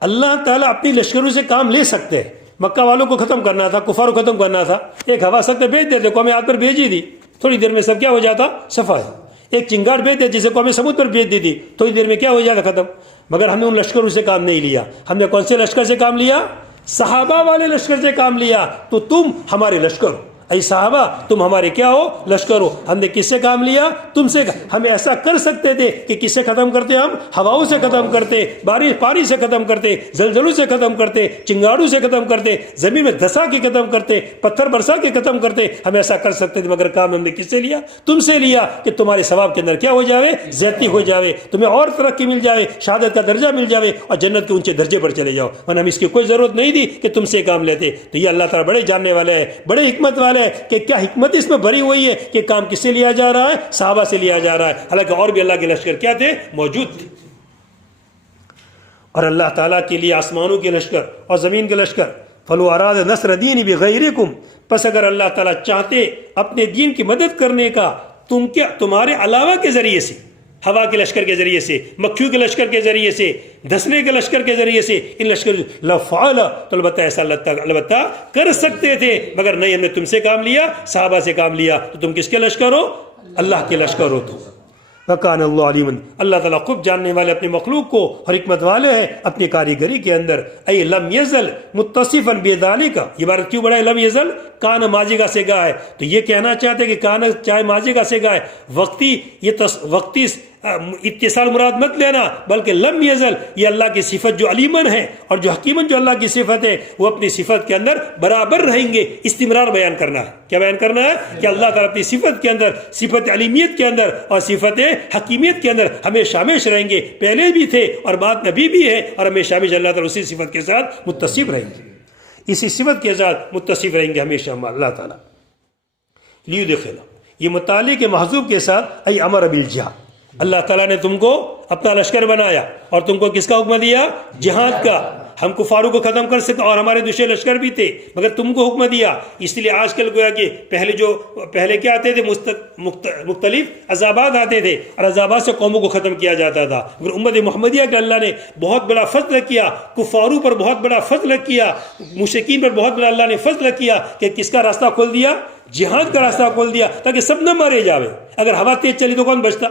اللہ تعالیٰ اپنی لشکروں سے کام لے سکتے ہیں. مکہ والوں کو ختم کرنا تھا، کفار کو ختم کرنا تھا، ایک ہوا سخت بھیج دیتے، قوم عاد پر بھیجی دی، تھوڑی دیر میں سب کیا ہو جاتا؟ صفائی. ایک چنگاڑ بھیج دیتے جسے قوم سمود پر بھیج دی تھی، تھوڑی دیر میں کیا ہو جاتا؟ ختم. مگر ہم نے ان لشکروں سے کام نہیں لیا. ہم نے کون سے لشکر سے کام لیا؟ صحابہ والے لشکر سے کام لیا. تو تم ہمارے لشکر ہو، اے صحابہ تم ہمارے کیا ہو؟ لشکر ہو. ہم نے کس سے کام لیا؟ تم سے. ہم ایسا کر سکتے تھے کہ کس سے ختم کرتے؟ ہم ہواؤں سے ختم کرتے، بارش پانی سے ختم کرتے، زلزلوں سے ختم کرتے، چنگاڑوں سے ختم کرتے، زمین میں دھسا کے ختم کرتے، پتھر برسا کے ختم کرتے. ہم ایسا کر سکتے تھے مگر کام ہم نے کس سے لیا؟ تم سے لیا کہ تمہارے ثواب کے اندر کیا ہو جاوے؟ زیادتی ہو جاوے، تمہیں اور ترقی مل جاوے، شہادت کا درجہ مل جاوے اور جنت کے اونچے درجے پر چلے جاؤ. ورنہ ہم اس کی کوئی ضرورت نہیں دی کہ تم سے کام لیتے. تو یہ اللہ تعالیٰ بڑے جاننے والے ہے، بڑے حکمت والے ہے کہ کیا حکمت اس میں بھری ہوئی ہے کہ کام کس سے لیا جا رہا ہے؟ صحابہ سے لیا جا رہا ہے. حالانکہ اور بھی اللہ کے لشکر کیا تھے؟ موجود تھے. اور اللہ تعالیٰ کے لیے آسمانوں کے لشکر اور زمین کے لشکر. فلو اراد نصر دین بغیرکم، پس اگر اللہ تعالیٰ چاہتے اپنے دین کی مدد کرنے کا تمہارے علاوہ کے ذریعے سے، ہوا کے لشکر کے ذریعے سے، مکھیوں کے لشکر کے ذریعے سے، دھسنے کے لشکر کے ذریعے سے، ان لشکر لفعل، تو البتہ ایسا البتہ کر سکتے تھے. مگر نہیں، ہم نے تم سے کام لیا، صحابہ سے کام لیا. تو تم کس کے لشکر ہو؟ اللہ کے لشکر ہو. تو وَكَانَ اللَّهُ عَلِيمًا، اللہ تعالیٰ خوب جاننے والے اپنی مخلوق کو اور حکمت والے ہیں اپنی کاریگری کے اندر. ای لم یزل متصفا بذالک، یہ عبارت کیوں بڑھا ہے؟ لم یزل کان ماضی کا سیگا ہے، تو یہ کہنا چاہتے کہ کان چاہے ماضی کا سیگا ہے، وقتی وقتی اتصال مراد مت لینا، بلکہ لم یزل یہ اللہ کی صفت جو علیمن ہے اور جو حکیمن جو اللہ کی صفت ہے وہ اپنی صفت کے اندر برابر رہیں گے. استمرار بیان کرنا ہے. کیا بیان کرنا ہے؟ کہ اللہ تعالیٰ اپنی صفت کے اندر، صفت علیمیت کے اندر اور صفت حکیمیت کے اندر ہمیشہ ہمیشہ رہیں گے. پہلے بھی تھے اور بعد میں بھی ہے اور ہمیشہ ہمیشہ اللہ تعالیٰ اسی صفت کے ساتھ متصف رہیں گے. اسی صفت کے ساتھ متصف رہیں گے ہمیشہ اللہ تعالیٰ. لیدخل، یہ متعلق محذوب کے ساتھ ای امر بالجہاد، اللہ تعالیٰ نے تم کو اپنا لشکر بنایا اور تم کو کس کا حکم دیا؟ جہاد کا. ہم کفاروں کو ختم کر سکتے اور ہمارے دوسرے لشکر بھی تھے مگر تم کو حکم دیا. اس لیے آج کل گویا کہ پہلے کیا آتے تھے؟ مختلف عذابات آتے تھے اور عذابات سے قوموں کو ختم کیا جاتا تھا. مگر امت محمدیہ کا اللہ نے بہت بڑا فضل کیا، کفاروں پر بہت بڑا فضل کیا، مشرکین پر بہت بڑا اللہ نے فضل کیا کہ کس کا راستہ کھول دیا؟ جہاد کا راستہ کھول دیا تاکہ سب نہ مارے جاوے. اگر ہوا تیز چلی تو کون بچتا؟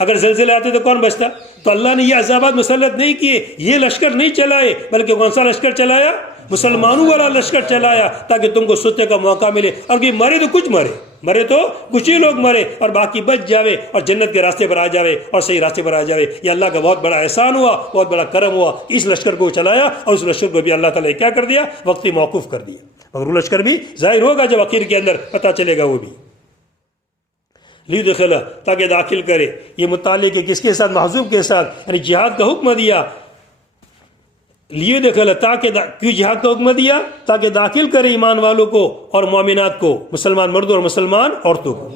اگر زلزلے آتے تو کون بچتا؟ تو اللہ نے یہ عذابات مسلط نہیں کیے، یہ لشکر نہیں چلائے، بلکہ کون سا لشکر چلایا؟ مسلمانوں والا لشکر چلایا تاکہ تم کو سوچنے کا موقع ملے. اور کہ مرے تو کچھ ہی لوگ مرے اور باقی بچ جاوے اور جنت کے راستے پر آ جاوے اور صحیح راستے پر آ جاوے. یہ اللہ کا بہت بڑا احسان ہوا، بہت بڑا کرم ہوا. اس لشکر کو چلایا اور اس لشکر کو بھی اللہ تعالیٰ نے کیا کر دیا؟ وقتی موقوف کر دیا. مگر وہ لشکر بھی ظاہر ہوگا جب آخر کے اندر پتہ چلے گا. وہ بھی لیدخل، تاکہ داخل کرے. یہ متعلق ہے کس کے ساتھ؟ محذوب کے ساتھ. یعنی جہاد کا حکم دیا. لیدخل، تاکہ کیوں جہاد کا حکم دیا؟ تاکہ داخل کرے ایمان والوں کو اور مومنات کو، مسلمان مردوں اور مسلمان عورتوں کو.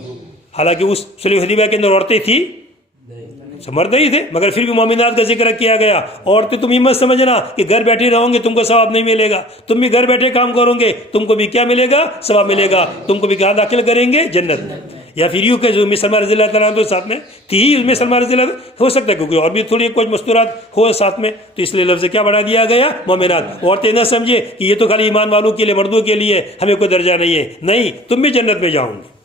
حالانکہ اس صلح حدیبیہ کے اندر عورتیں تھیں مرد ہی تھے مگر پھر بھی مومنات کا ذکر کیا گیا. عورتیں تم یہ مت سمجھنا کہ گھر بیٹھے رہو گے تم کو ثواب نہیں ملے گا, تم بھی گھر بیٹھے کام کرو گے تم کو بھی کیا ملے گا, ثواب ملے گا, تم کو بھی کہاں داخل کریں گے, جنت میں. یا پھر یوں کہ جو سلمان رضی اللہ تعالیٰ عنہ ساتھ میں تھی ہی, سلمان رضی اللہ ہو سکتا ہے کیونکہ اور بھی تھوڑی کچھ مستورات ہو ساتھ میں, تو اس لیے لفظ کیا بڑھا دیا گیا, مومنات. عورتیں نہ سمجھے کہ یہ تو خالی ایمان والوں کے لیے, مردوں کے لیے, ہمیں کوئی درجہ نہیں ہے, نہیں, تم بھی جنت میں جاؤ گے.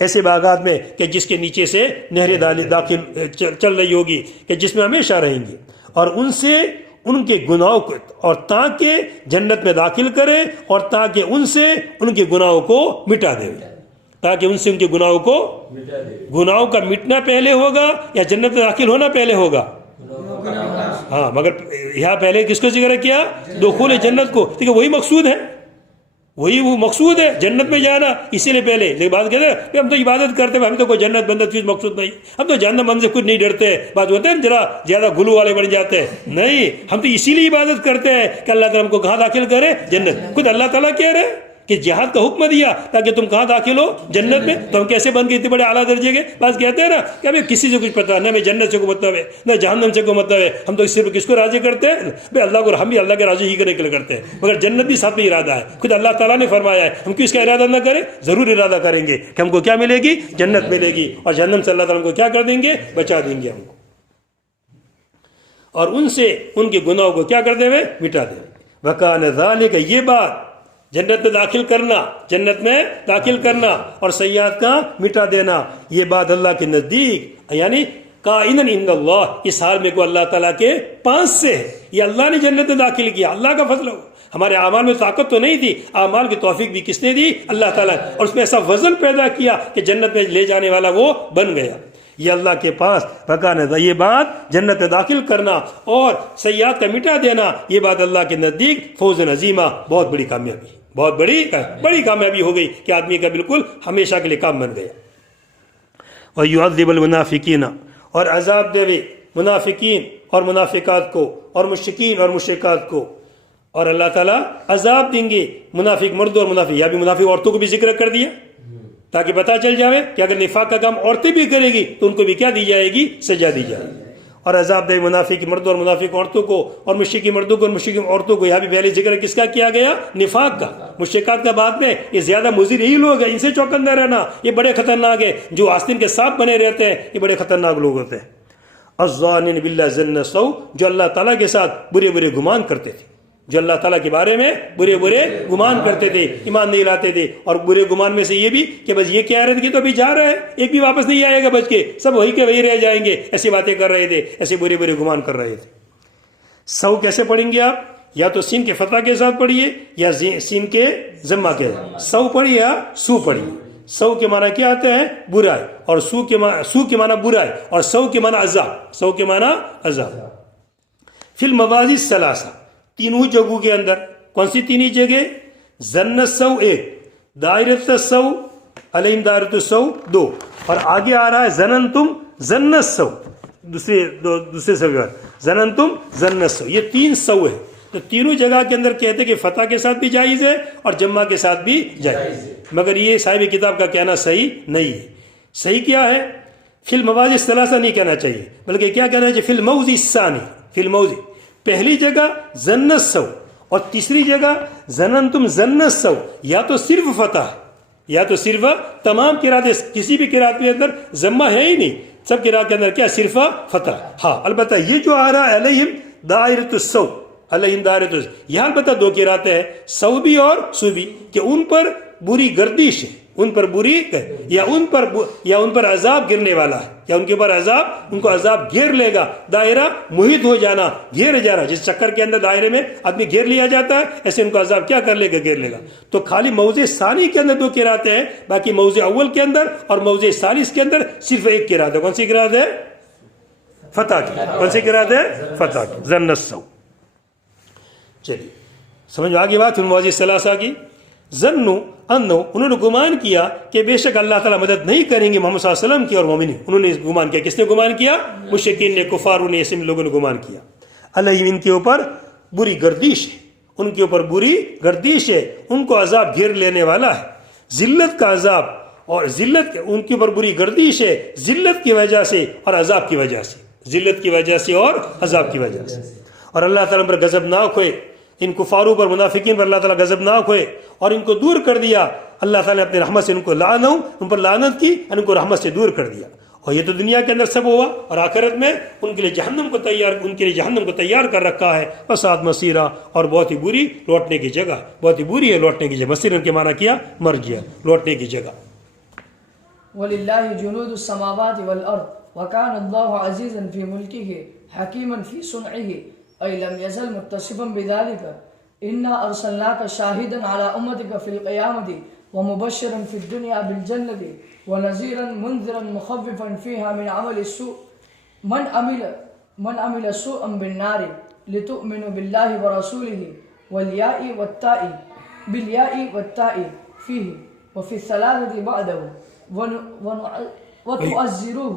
ایسے باغات میں کہ جس کے نیچے سے نہریں داخل چل رہی ہوگی کہ جس میں ہمیشہ رہیں گے, اور ان سے ان کے گناہوں کو, اور تاکہ جنت میں داخل کرے, اور تاکہ ان سے ان کے گناہوں کو مٹا دے, تاکہ ان سے ان کے گناہوں کو, گناہوں کا مٹنا پہلے ہوگا یا جنت میں داخل ہونا پہلے ہوگا. ہاں مگر یہاں پہلے کس کو ذکر کیا, دخول جنت کو, دیکھیں وہی مقصود ہے, وہی وہ مقصود ہے جنت میں جانا, اسی لیے پہلے. لیکن بات کہتے ہیں ہم تو عبادت کرتے ہیں, ہم تو کوئی جنت بندت چیز مقصود نہیں, ہم تو جہنم من سے کچھ نہیں ڈرتے. بات ہوتے ہیں ذرا زیادہ گلو والے بن جاتے ہیں, نہیں, ہم تو اسی لیے عبادت کرتے ہیں کہ اللہ تعالیٰ ہم کو کہاں داخل کرے, جنت. خود اللہ تعالیٰ کہہ رہے کہ جہاد کا حکم دیا تاکہ تم کہاں داخل ہو, جنت میں. تو ہم کیسے بن گئے اتنے بڑے اعلیٰ درجے کے. بس کہتے ہیں نا کہ ہمیں کسی سے کچھ پتہ نہ, ہمیں جنت سے کوئی مطلب ہے نہ جہنم سے کوئی مطلب ہے, ہم تو صرف کس کو راضی کرتے ہیں, بھائی اللہ کو, ہم بھی اللہ کے راضی ہی کرنے کے لیے کرتے ہیں, مگر جنت بھی ساتھ میں ارادہ ہے, خود اللہ تعالیٰ نے فرمایا ہے. ہم کیوں اس کا ارادہ نہ کریں, ضرور ارادہ کریں گے کہ ہم کو کیا ملے گی, جنت ملے گی, اور جہنم سے اللہ تعالیٰ ہم کو کیا کر دیں گے, بچا دیں گے ہم کو, اور ان سے ان کے گناہوں کو کیا کر دیں, مٹا دیں. وکان ذالک, یہ بات جنت میں داخل کرنا, جنت میں داخل کرنا اور سیئات کا مٹا دینا, یہ بات اللہ کے نزدیک یعنی کائنن عند اللہ, اس حال میں کو اللہ تعالیٰ کے پاس سے ہے. یہ اللہ نے جنت میں داخل کیا, اللہ کا فضل ہو. ہمارے اعمال میں طاقت تو نہیں تھی, اعمال کی توفیق بھی کس نے دی, اللہ تعالیٰ, اور اس میں ایسا وزن پیدا کیا کہ جنت میں لے جانے والا وہ بن گیا. یہ اللہ کے پاس پکانے, یہ بات جنت میں داخل کرنا اور سیئات کا مٹا دینا, یہ بات اللہ کے نزدیک فوز عظیمہ, بہت بڑی کامیابی, بہت بڑی کامیابی ہو گئی کہ آدمی کا بالکل ہمیشہ کے لیے کام بن گیا. وَيُعَذِّبُ الْمُنَافِقِينَ, اور عذاب دے منافقین اور منافقات کو, اور مشرکین اور مشرکات کو, اور اللہ تعالیٰ عذاب دیں گے منافق مرد اور منافق, یا بھی منافق عورتوں کو بھی ذکر کر دیا تاکہ پتہ چل جائے کہ اگر نفاق کا کام عورتیں بھی کرے گی تو ان کو بھی کیا دی جائے گی, سزا دی جائے گی. اور عذاب دے منافق مردوں اور منافق عورتوں کو, اور مشرکی مردوں کو اور مشرکی عورتوں کو. یہاں بھی پہلے ذکر کس کا کیا گیا, نفاق کا. مشرکات کا بعد میں, یہ زیادہ مضر یہی لوگ ہیں, ان سے چوکندہ رہنا, یہ بڑے خطرناک ہیں. جو آستین کے سانپ بنے رہتے ہیں یہ بڑے خطرناک لوگ ہوتے ہیں. الظانین باللہ ظن السوء, جو اللہ تعالیٰ کے ساتھ برے برے گمان کرتے تھے, جو اللہ تعالیٰ کے بارے میں برے برے گمان کرتے تھے, ایمان نہیں لاتے تھے. اور برے گمان میں سے یہ بھی کہ بس یہ کہہ رہے تھے کہ تو ابھی جا رہے ہیں, ایک بھی واپس نہیں آئے گا بچ کے, سب وہی کے وہی رہ جائیں گے, ایسی باتیں کر رہے تھے, ایسے برے برے گمان کر رہے تھے. سو کیسے پڑھیں گے آپ, یا تو سین کے فتح کے ساتھ پڑھیے یا سین کے ضمہ کے. سو پڑھیے یا سو پڑھیے. سو کے معنی کیا آتے ہیں, برائی, اور سو کے معنی برائی, اور سو کے معنی عذاب, سو کے معنی عذاب. فی المواضع الثلاثہ, تینوں جگہوں کے اندر. کون سی تینی جگہ, ظن السوء ایک, دائرۃ السوء علیہم دائرۃ السوء دو, اور آگے آ رہا ہے ظننتم ظن السوء, دوسرے سوال ظننتم ظن السوء. یہ تین سو ہے. تو تینوں جگہ کے اندر کہتے کہ فتح کے ساتھ بھی جائز ہے اور جمع کے ساتھ بھی جائز ہے, مگر یہ صاحب کتاب کا کہنا صحیح نہیں ہے. صحیح کیا ہے, فی المواضع الثلاثہ نہیں کہنا چاہیے, بلکہ کیا کہنا چاہیے, فی الموضع الثانی, فی الموضع, پہلی جگہ ظن السوء اور تیسری جگہ ظننتم ظن السوء. یا تو صرف فتح, یا تو صرف, تمام قرأت کسی بھی قرأت کے اندر ضمہ ہے ہی نہیں, سب قرأت کے اندر کیا, صرف فتح. ہاں البتہ یہ جو آ رہا ہے علیہم دائرۃ السوء, علیہم دائرۃ السوء, یہاں البتہ دو قرأتیں ہیں, سو بھی اور سو بھی, کہ ان پر بری گردش ہے, ان پر بری, یا ان پر عذاب گرنے والا ہے, یا ان کے اوپر عذاب, ان کو عذاب گھیر لے گا. دائرہ محیط ہو جانا, گھیر جانا, جس چکر کے اندر دائرے میں آدمی گھیر لیا جاتا ہے, ایسے ان کو عذاب کیا کر لے گا, گھیر لے گا. تو خالی موضع ثانی کے اندر دو قرأتیں ہیں, باقی موضع اول کے اندر اور موضع ثالث کے اندر صرف ایک قرأت ہے. کون سی قرأت ہے, فتح کی. کون سی قرأت ہے, فتح کی, ظن السوء. چلیے سمجھ میں آگے بات. موضع ثلاثہ کی, ظنوا انہو, انہوں نے گمان کیا کہ بے شک اللہ تعالیٰ مدد نہیں کریں گے محمد صلی اللہ علیہ وسلم کی اور مومنین. انہوں نے گمان کیا, کس نے گمان کیا, مشرکین نے, کفاروں نے, ایسے لوگوں نے گمان کیا. علیہم, ان کے اوپر بری گردش ہے, ان کے اوپر بری گردش ہے, ان کو عذاب گھیر لینے والا ہے, ذلت کا عذاب, اور ذلت ان کے اوپر بری گردش ہے ذلت کی وجہ سے اور عذاب کی وجہ سے. ذلت کی وجہ سے اور عذاب کی وجہ سے. اور اللہ تعالیٰ پر غضبناک ہوئے، ان کفاروں پر منافقین پر اللہ تعالیٰ غضبناک ہوئے اور ان کو دور کر دیا. اللہ تعالیٰ نے اپنے رحمت سے ان کو ان پر لعنت کی اور ان کو رحمت سے دور کر دیا. اور یہ تو دنیا کے اندر سب ہوا، اور آخرت میں ان کے لیے جہنم کو تیار کر رکھا ہے. وساعت مسیرہ، اور بہت ہی بری لوٹنے کی جگہ، بہت ہی بری ہے لوٹنے کی جگہ. مسیرن کے معنی کیا؟ مرجع، لوٹنے کی جگہ. وَلِلَّهِ جُنُودُ السَّمَاوَاتِ وَالْأَرْضِ وَكَانَ اللَّهُ عَزِيزًا فِي مُلْكِهِ حَكِيمًا فِي صُنْعِهِ أي لم يزل متصفا بذلك. إنا أرسلناك شاهدا على أمتك في القيامة ومبشرا في الدنيا بالجنة ونذيرا منذرا مخففا فيها من عمل السوء من عمل سوءا بالنار لتؤمنوا بالله ورسوله بالياء والتاء فيه وفي الثلاثة بعده وتؤزروه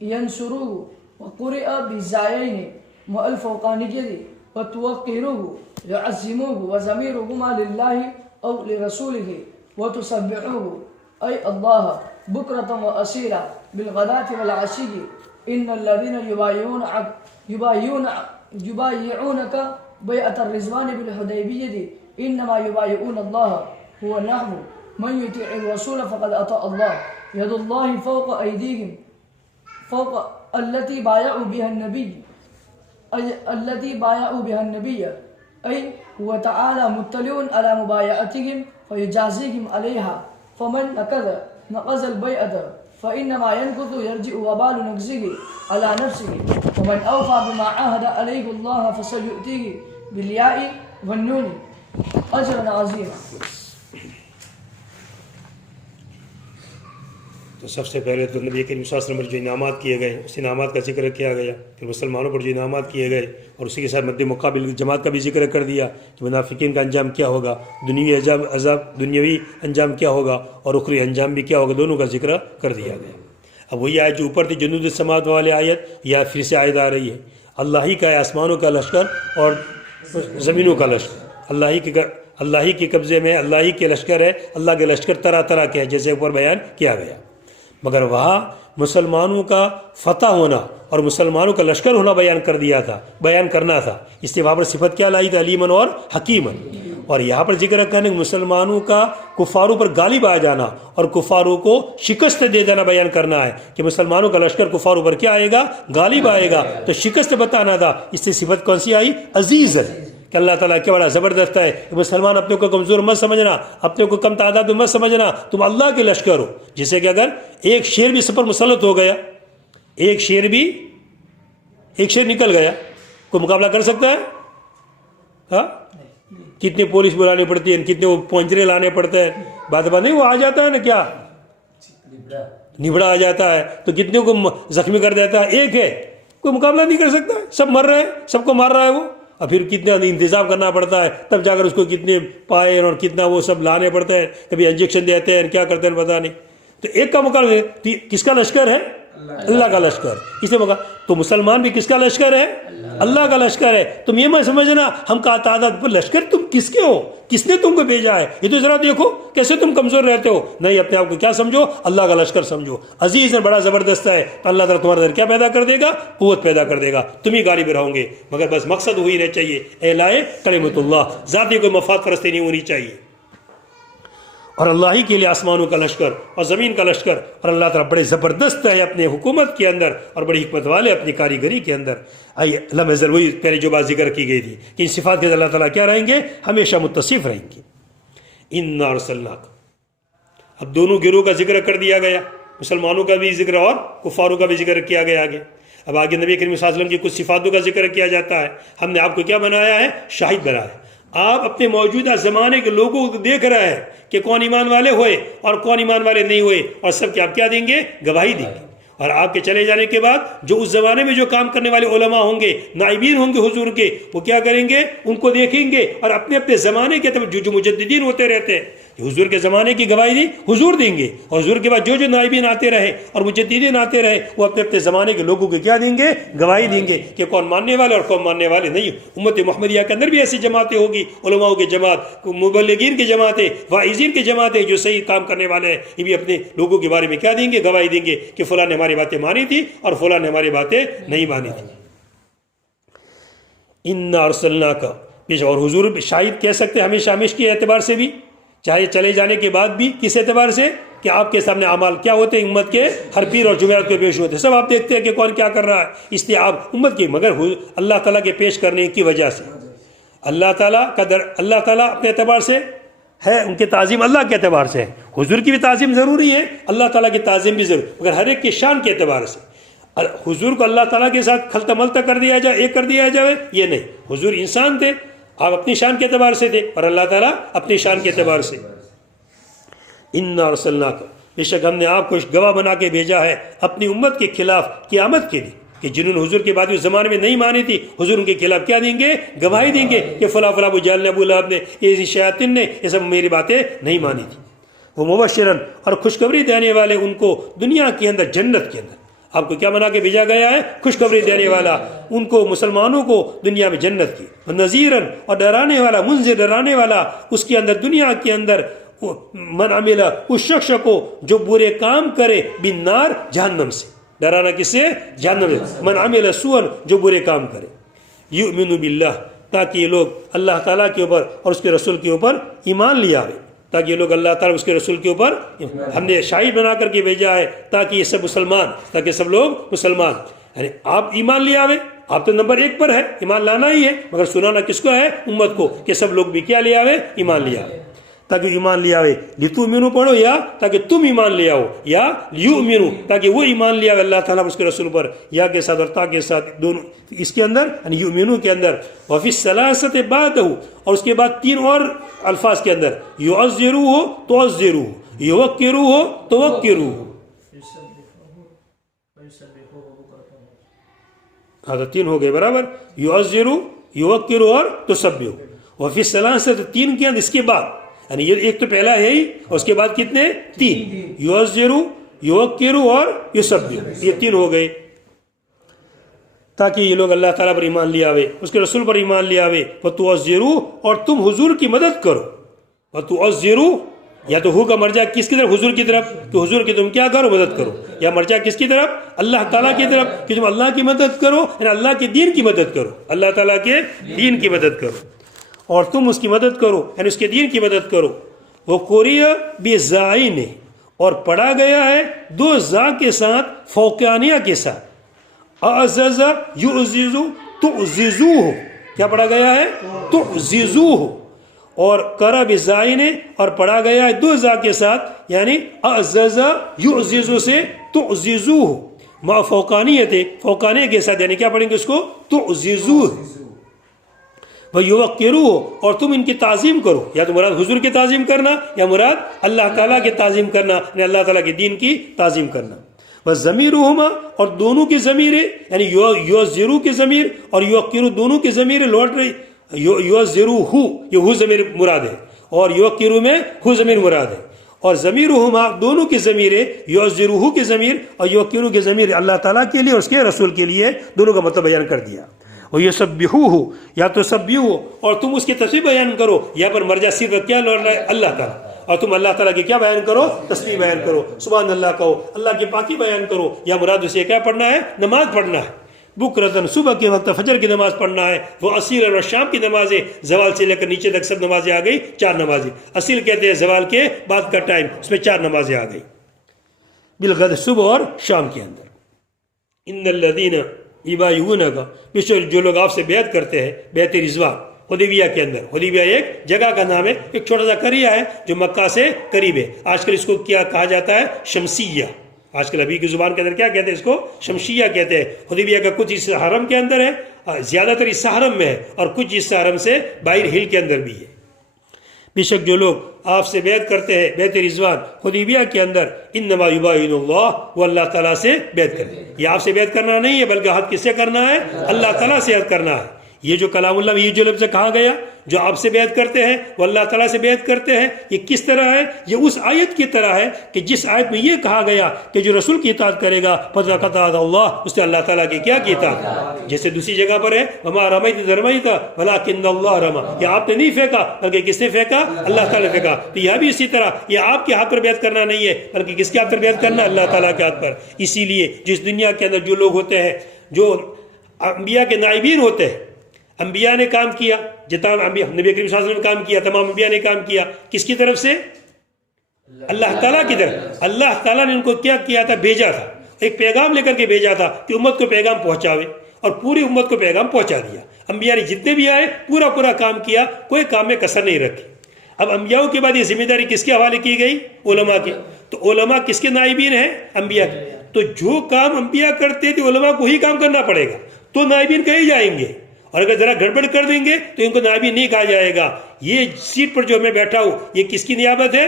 ينصروه وقرئ بالزايين والفوقانية وتوقروه يعزموه وزميرهما لله أو لرسوله وتسبحوه أي الله بكرة وأصيلا بالغداة والعشي. إن الذين يبايعونك بيعة الرضوان بالحديبية إنما يبايعون الله هو نحو من يطيع الرسول فقد أطاع الله. يد الله فوق أيديهم فوق التي بايعوا بها النبي أي هو تعالى مطلع على مبايعتهم فيجازيهم عليها. فمن نقض البيعة فإنما ينقض يرجع وبال نقضه على نفسه. ومن أوفى بما عاهد عليه الله فسيؤتيه بالياء والنون أجرا عظيما. تو سب سے پہلے تو نبی کریم صلی اللہ علیہ وسلم پر جو انعامات کیے گئے اس انعامات کا ذکر کیا گیا. پھر مسلمانوں پر جو انعامات کیے گئے اور اسی کے ساتھ مد مقابل جماعت کا بھی ذکر کر دیا کہ منافقین کا انجام کیا ہوگا، دنیاوی انجام کیا ہوگا اور اخروی انجام بھی کیا ہوگا، دونوں کا ذکر کر دیا گیا. اب وہی آیت جو اوپر تھی جنود السماوات والے آیت، یہ پھر سے آیت آ رہی ہے. اللہ ہی کا ہے آسمانوں کا لشکر اور زمینوں کا لشکر، اللہ ہی کے قبضے میں، اللہ ہی کے لشکر ہے. اللہ کے لشکر طرح طرح کے ہیں جیسے اوپر بیان کیا گیا. مگر وہاں مسلمانوں کا فتح ہونا اور مسلمانوں کا لشکر ہونا بیان کرنا تھا. اس لیے وہاں پر صفت کیا لائی تھی؟ علیمن اور حکیمن. اور یہاں پر ذکر کرنے مسلمانوں کا کفاروں پر غالب آ جانا اور کفاروں کو شکست دے دینا بیان کرنا ہے کہ مسلمانوں کا لشکر کفاروں پر کیا آئے گا؟ غالب آئے گا. تو شکست بتانا تھا. اس سے صفت کون سی آئی؟ عزیز ہے کہ اللہ تعالیٰ کیا بڑا زبردست ہے. مسلمان اپنے کو کمزور مت سمجھنا، اپنے کو کم تعداد مت سمجھنا، تم اللہ کے لشکر ہو. جیسے کہ اگر ایک شیر بھی سب پر مسلط ہو گیا، ایک شیر نکل گیا، کوئی مقابلہ کر سکتا ہے؟ ہاں، کتنے پولیس بلانے پڑتی ہے، کتنے وہ پونجرے لانے پڑتے ہیں. بات نہیں، وہ آ جاتا ہے نا، کیا نبڑا آ جاتا ہے تو کتنے کو زخمی کر دیتا ہے. ایک ہے، کوئی مقابلہ نہیں کر سکتا. سب مر رہے ہیں، سب کو مار رہا ہے وہ. اور پھر کتنا انتظام کرنا پڑتا ہے، تب جا کر اس کو کتنے پائے اور کتنا وہ سب لانے پڑتے ہیں. کبھی انجیکشن دیتے ہیں، کیا کرتے ہیں پتہ نہیں. تو ایک کا مقابلہ کس کا لشکر ہے؟ اللہ کا لشکر. اس لیے تو مسلمان بھی کس کا لشکر ہے؟ اللہ کا لشکر ہے. تم یہ مت سمجھنا ہم کا تعداد پر لشکر تم کس کے ہو، کس نے تم کو بھیجا ہے. یہ تو ذرا دیکھو کیسے تم کمزور رہتے ہو. نہیں، اپنے آپ کو کیا سمجھو؟ اللہ کا لشکر سمجھو. عزیز ہے، بڑا زبردست ہے. تو اللہ تعالیٰ تمہارے اندر کیا پیدا کر دے گا؟ قوت پیدا کر دے گا. تم ہی غالب رہو گے. مگر بس مقصد وہی رہنا چاہیے، اعلاء کلمۃ اللہ. ذاتی کوئی مفاد پرستی نہیں ہونی چاہیے. اور اللہ ہی کے لیے آسمانوں کا لشکر اور زمین کا لشکر. اور اللہ تعالیٰ بڑے زبردست ہے اپنے حکومت کے اندر اور بڑی حکمت والے اپنی کاریگری کے اندر. لم یزل، وہی پہلے جو بات ذکر کی گئی تھی کہ ان صفات کے اللہ تعالیٰ کیا رہیں گے؟ ہمیشہ متصف رہیں گے. انا ارسلناک. اب دونوں گروہ کا ذکر کر دیا گیا، مسلمانوں کا بھی ذکر اور کفاروں کا بھی ذکر کیا گیا. اب آگے نبی کریم صلی اللہ علیہ وسلم کی کچھ صفاتوں کا ذکر کیا جاتا ہے. ہم نے آپ کو کیا بنایا ہے؟ شاہد بنایا ہے. آپ اپنے موجودہ زمانے کے لوگوں کو دیکھ رہے ہیں کہ کون ایمان والے ہوئے اور کون ایمان والے نہیں ہوئے، اور سب کے آپ کیا دیں گے؟ گواہی دیں گے. اور آپ کے چلے جانے کے بعد جو اس زمانے میں جو کام کرنے والے علماء ہوں گے، نائبین ہوں گے حضور کے، وہ کیا کریں گے؟ ان کو دیکھیں گے. اور اپنے اپنے زمانے کے جو مجددین ہوتے رہتے ہیں حضور کے زمانے کی گواہی دی حضور دیں گے، اور حضور کے بعد جو جو نائبین آتے رہے اور مجددین آتے رہے وہ اپنے اپنے زمانے کے لوگوں کے کیا دیں گے؟ گواہی دیں گے کہ کون ماننے والے اور کون ماننے والے نہیں۔ امت محمدیہ کے اندر بھی ایسی جماعتیں ہوگی، علماء کی جماعت، مبلغین کی جماعتیں، واعظین کی جماعتیں، جو صحیح کام کرنے والے ہیں، یہ بھی اپنے لوگوں کے بارے میں کیا دیں گے؟ گواہی دیں گے کہ فلاں نے ہماری باتیں مانی تھی اور فلاں نے ہماری باتیں نہیں مانی تھی۔ اِنَّا أَرْسَلْنَاكَ، اور حضور شاہد کہہ سکتے ہیں ہمیشہ ہمیشہ کے اعتبار سے بھی، چاہے چلے جانے کے بعد بھی، کس اعتبار سے کہ آپ کے سامنے اعمال کیا ہوتے ہیں، امت کے ہر پیر اور جمعرات کو پیش ہوتے ہیں، سب آپ دیکھتے ہیں کہ کون کیا کر رہا ہے، اس لیے آپ امت کی، مگر اللہ تعالیٰ کے پیش کرنے کی وجہ سے اللہ تعالیٰ اپنے اعتبار سے ہے، ان کی تعظیم اللہ کے اعتبار سے ہے، حضور کی بھی تعظیم ضروری ہے، اللہ تعالیٰ کی تعظیم بھی ضروری، مگر ہر ایک کی شان کے اعتبار سے حضور کو اللہ تعالیٰ کے ساتھ کھلتا ملتا کر دیا جائے، ایک کر دیا جائے، یہ نہیں۔ حضور انسان تھے، آپ اپنی شان کے اعتبار سے تھے، اور اللہ تعالیٰ اپنی شان کے اعتبار سے۔ اِنَّا أَرْسَلْنَاكَ، بے شک ہم نے آپ کو گواہ بنا کے بھیجا ہے اپنی امت کے خلاف قیامت کے لیے، کہ جنہوں نے حضور کے بعد اس زمانے میں نہیں مانی تھی، حضور ان کے خلاف کیا دیں گے؟ گواہی دیں گے کہ فلاں فلاں ابو جہل نے، ابو لہب نے، یہ شیاطین نے، یہ سب میری باتیں نہیں مانی تھی۔ وہ مبشرن، اور خوشخبری دینے والے ان کو دنیا کے اندر، جنت کے اندر، آپ کو کیا بنا کے بھیجا گیا ہے؟ خوشخبری دینے والا ان کو، مسلمانوں کو دنیا میں جنت کی، نذیرن، اور ڈرانے والا، منذر، ڈرانے والا اس کے اندر، دنیا کے اندر، من عمل، اس شخص کو جو برے کام کرے، بالنار، جہنم سے، ڈرانا کس سے؟ جہنم سے، من عمل سوءا، جو برے کام کرے، یؤمن باللہ، تاکہ یہ لوگ اللہ تعالیٰ کے اوپر اور اس کے رسول کے اوپر ایمان لے آئے، تاکہ یہ لوگ اللہ تعالیٰ اس کے رسول کے اوپر، ہم نے شاہد بنا کر کے بھیجا ہے تاکہ یہ سب مسلمان، تاکہ سب لوگ مسلمان، یعنی آپ ایمان لے آوے، آپ تو نمبر 1 پر ہے، ایمان لانا ہی ہے، مگر سنانا کس کو ہے؟ امت کو، کہ سب لوگ بھی کیا لے آوے؟ ایمان لے آوے، تاکہ ایمان لے آوے۔ لِتُؤْمِنُوا پڑھو، یا تاکہ تم ایمان لے آؤ، یا لیؤمنوا، تاکہ وہ ایمان لے آوے اللہ تعالیٰ اس کے رسول پر، یا کے ساتھ اور تا کے ساتھ، دونوں اس کے اندر، یعنی یؤمنوا کے اندر، وفی الثلاثۃ بعدہ، اور اس کے بعد 3 اور الفاظ کے اندر، یعذروہ تعذروہ، یوقروہ توقروہ، ہاں 3 ہو گئے برابر، یعذرو، یوقرو اور تسبحو، وفی الثلاثۃ 3 کے اندر، اس کے بعد، یعنی یہ ایک تو پہلا ہے ہی، اور اس کے بعد کتنے؟ 3، یعذرو، یوقرو اور یسبحو، یہ 3 ہو گئے، تاکہ یہ لوگ اللہ تعالیٰ پر ایمان لے آوے، اس کے رسول پر ایمان لے آوے، وَتُعَذِّرُوا، اور تم حضور کی مدد کرو، وَتُعَذِّرُوا، یا تو ہو کا مرجع کس کی طرف؟ حضور کی طرف، کہ حضور کی تم کیا کرو؟ مدد کرو، یا مرجع کس کی طرف؟ اللہ تعالیٰ کی طرف، کہ تم اللہ کی مدد کرو، یعنی اللہ کے دین کی مدد کرو، اللہ تعالیٰ کے دین کی مدد کرو، اور تم اس کی مدد کرو، یعنی اس کے دین کی مدد کرو۔ وہ قُرِئَ بِزَائِنِ، اور پڑھا گیا ہے 2 زا کے ساتھ، فوقانیہ کے ساتھ، اعزز یعزز تعززوہ، کیا پڑھا گیا ہے؟ تعززوہ، اور قرأ بزائن، اور پڑھا گیا ہے 2 زا کے ساتھ، یعنی اعزز یعزز سے تعززوہ، ما فوقانیت، فوقانیہ کے ساتھ، یعنی کیا پڑھیں گے اس کو؟ تعززوہ، وَيُوَقِّرُوهُ، اور تم ان کی تعظیم کرو، یا تو مراد حضور کی تعظیم کرنا، یا مراد اللہ تعالیٰ کی تعظیم کرنا، یعنی اللہ تعالیٰ کے دین کی تعظیم کرنا۔ وَالضَّمِيرُهُمَا، اور دونوں کی ضمیریں، یعنی یعذرو کی ضمیر اور یوقرو، دونوں کی ضمیریں لوٹ رہی، یعذروہ، یہ ہو ضمیر مراد ہے، اور یوقرو میں ہو ضمیر مراد ہے، اور ضمیرہما، دونوں کی ضمیریں، یعذروہ کی ضمیر اور یوقرو کی ضمیر اللہ تعالیٰ کے لیے اور اس کے رسول کے لیے، دونوں کا مطلب بیان کر دیا۔ وَيُسَبِّحُوهُ، یا تو سبحوہ، اور تم اس کی تسبیح بیان کرو، یا پر مرجع صرف کیا لوٹ رہا ہے؟ اللہ تعالیٰ، اور تم اللہ تعالیٰ کی کیا بیان کرو؟ تسبیح بیان کرو، سبحان اللہ کہو، اللہ کی پاکی بیان کرو، یا مراد اسے کیا پڑھنا ہے؟ نماز پڑھنا ہے، بکرتن، صبح کے وقت فجر کی نماز پڑھنا ہے، وہ اصیل اور شام کی نمازیں، زوال سے لے کر نیچے تک سب نمازیں آ گئی، 4 نمازیں، اصیل کہتے ہیں زوال کے بعد کا ٹائم، اس میں 4 نمازیں آ گئی، بالغد، صبح اور شام کے اندر۔ ان الذین یبایعونک، بشک جو لوگ آپ سے بیعت کرتے ہیں، بیعت رضوان، حدیبیہ کے اندر، حدیبیہ ایک جگہ کا نام ہے، ایک چھوٹا سا قریہ ہے جو مکہ سے قریب ہے، آج کل اس کو کیا کہا جاتا ہے؟ شمسیہ، آج کل ابھی کی زبان کے اندر کیا کہتے ہیں؟ اس کو شمشیہ کہتے ہیں۔ حدیبیہ کا کچھ حصہ حرم کے اندر ہے، زیادہ تر حصہ حرم میں ہے، اور کچھ حصہ حرم سے باہر ہل کے اندر بھی ہے۔ بے شک جو لوگ آپ سے بیعت کرتے ہیں، بیعت رضوان حدیبیہ کے اندر، انما یبایعون اللہ، وہ اللہ تعالیٰ سے بیعت کرتے ہیں۔ یہ آپ سے بیعت کرنا نہیں ہے، بلکہ حد کس سے کرنا ہے؟ اللہ تعالیٰ سے حد کرنا ہے۔ یہ جو کلام اللہ میں یہ جو لفظ کہا گیا جو آپ سے بیعت کرتے ہیں وہ اللہ تعالیٰ سے بیعت کرتے ہیں، یہ کس طرح ہے؟ یہ اس آیت کی طرح ہے کہ جس آیت میں یہ کہا گیا کہ جو رسول کی اطاعت کرے گا فَقَدْ أَطَاعَ اللَّهُ، اس نے اللہ تعالیٰ کی کیا کی اطاعت. جیسے دوسری جگہ پر ہے وَمَا رَمَيْتَ إِذْ رَمَيْتَ وَلَكِنَّ اللَّهَ رَمَى، یہ آپ نے نہیں پھینکا بلکہ کس نے پھینکا؟ اللہ تعالیٰ نے پھینکا. تو یہ بھی اسی طرح یہ آپ کے ہاتھ پر بیعت کرنا نہیں ہے بلکہ کس کے ہاتھ پر بیعت کرنا؟ اللہ تعالیٰ کے ہاتھ پر. اسی لیے جس دنیا کے اندر جو لوگ ہوتے ہیں جو انبیاء کے نائبین ہوتے ہیں، انبیاء نے کام کیا، جتنا نبی کریم صلی اللہ علیہ وسلم نے کام کیا، تمام انبیاء نے کام کیا، کس کی طرف سے؟ اللہ تعالیٰ کی طرف. اللہ تعالیٰ نے ان کو کیا کیا تھا؟ بھیجا تھا، ایک پیغام لے کر کے بھیجا تھا کہ امت کو پیغام پہنچاوے، اور پوری امت کو پیغام پہنچا دیا. انبیاء نے جتنے بھی آئے پورا کام کیا، کوئی کام میں کسر نہیں رکھی. اب انبیاء کے بعد یہ ذمہ داری کس کے حوالے کی گئی؟ علماء کے. تو علماء کس کے نائبین ہیں؟ انبیاء کے. تو جو کام انبیاء کرتے تھے علماء کو ہی کام کرنا پڑے گا، تو نائبین کہے جائیں گے. اور اگر ذرا گڑبڑ کر دیں گے تو ان کو نائبین نہیں کہا جائے گا. یہ سیٹ پر جو میں بیٹھا ہوں یہ کس کی نیابت ہے؟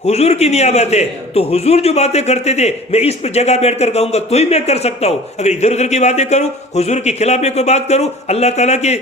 حضور کی نیابت ہے. تو حضور جو باتیں کرتے تھے میں اس پر جگہ بیٹھ کر کہوں گا تو ہی میں کر سکتا ہوں. اگر ادھر ادھر کی باتیں کروں، حضور کے خلاف میں کوئی بات کروں، اللہ تعالیٰ کے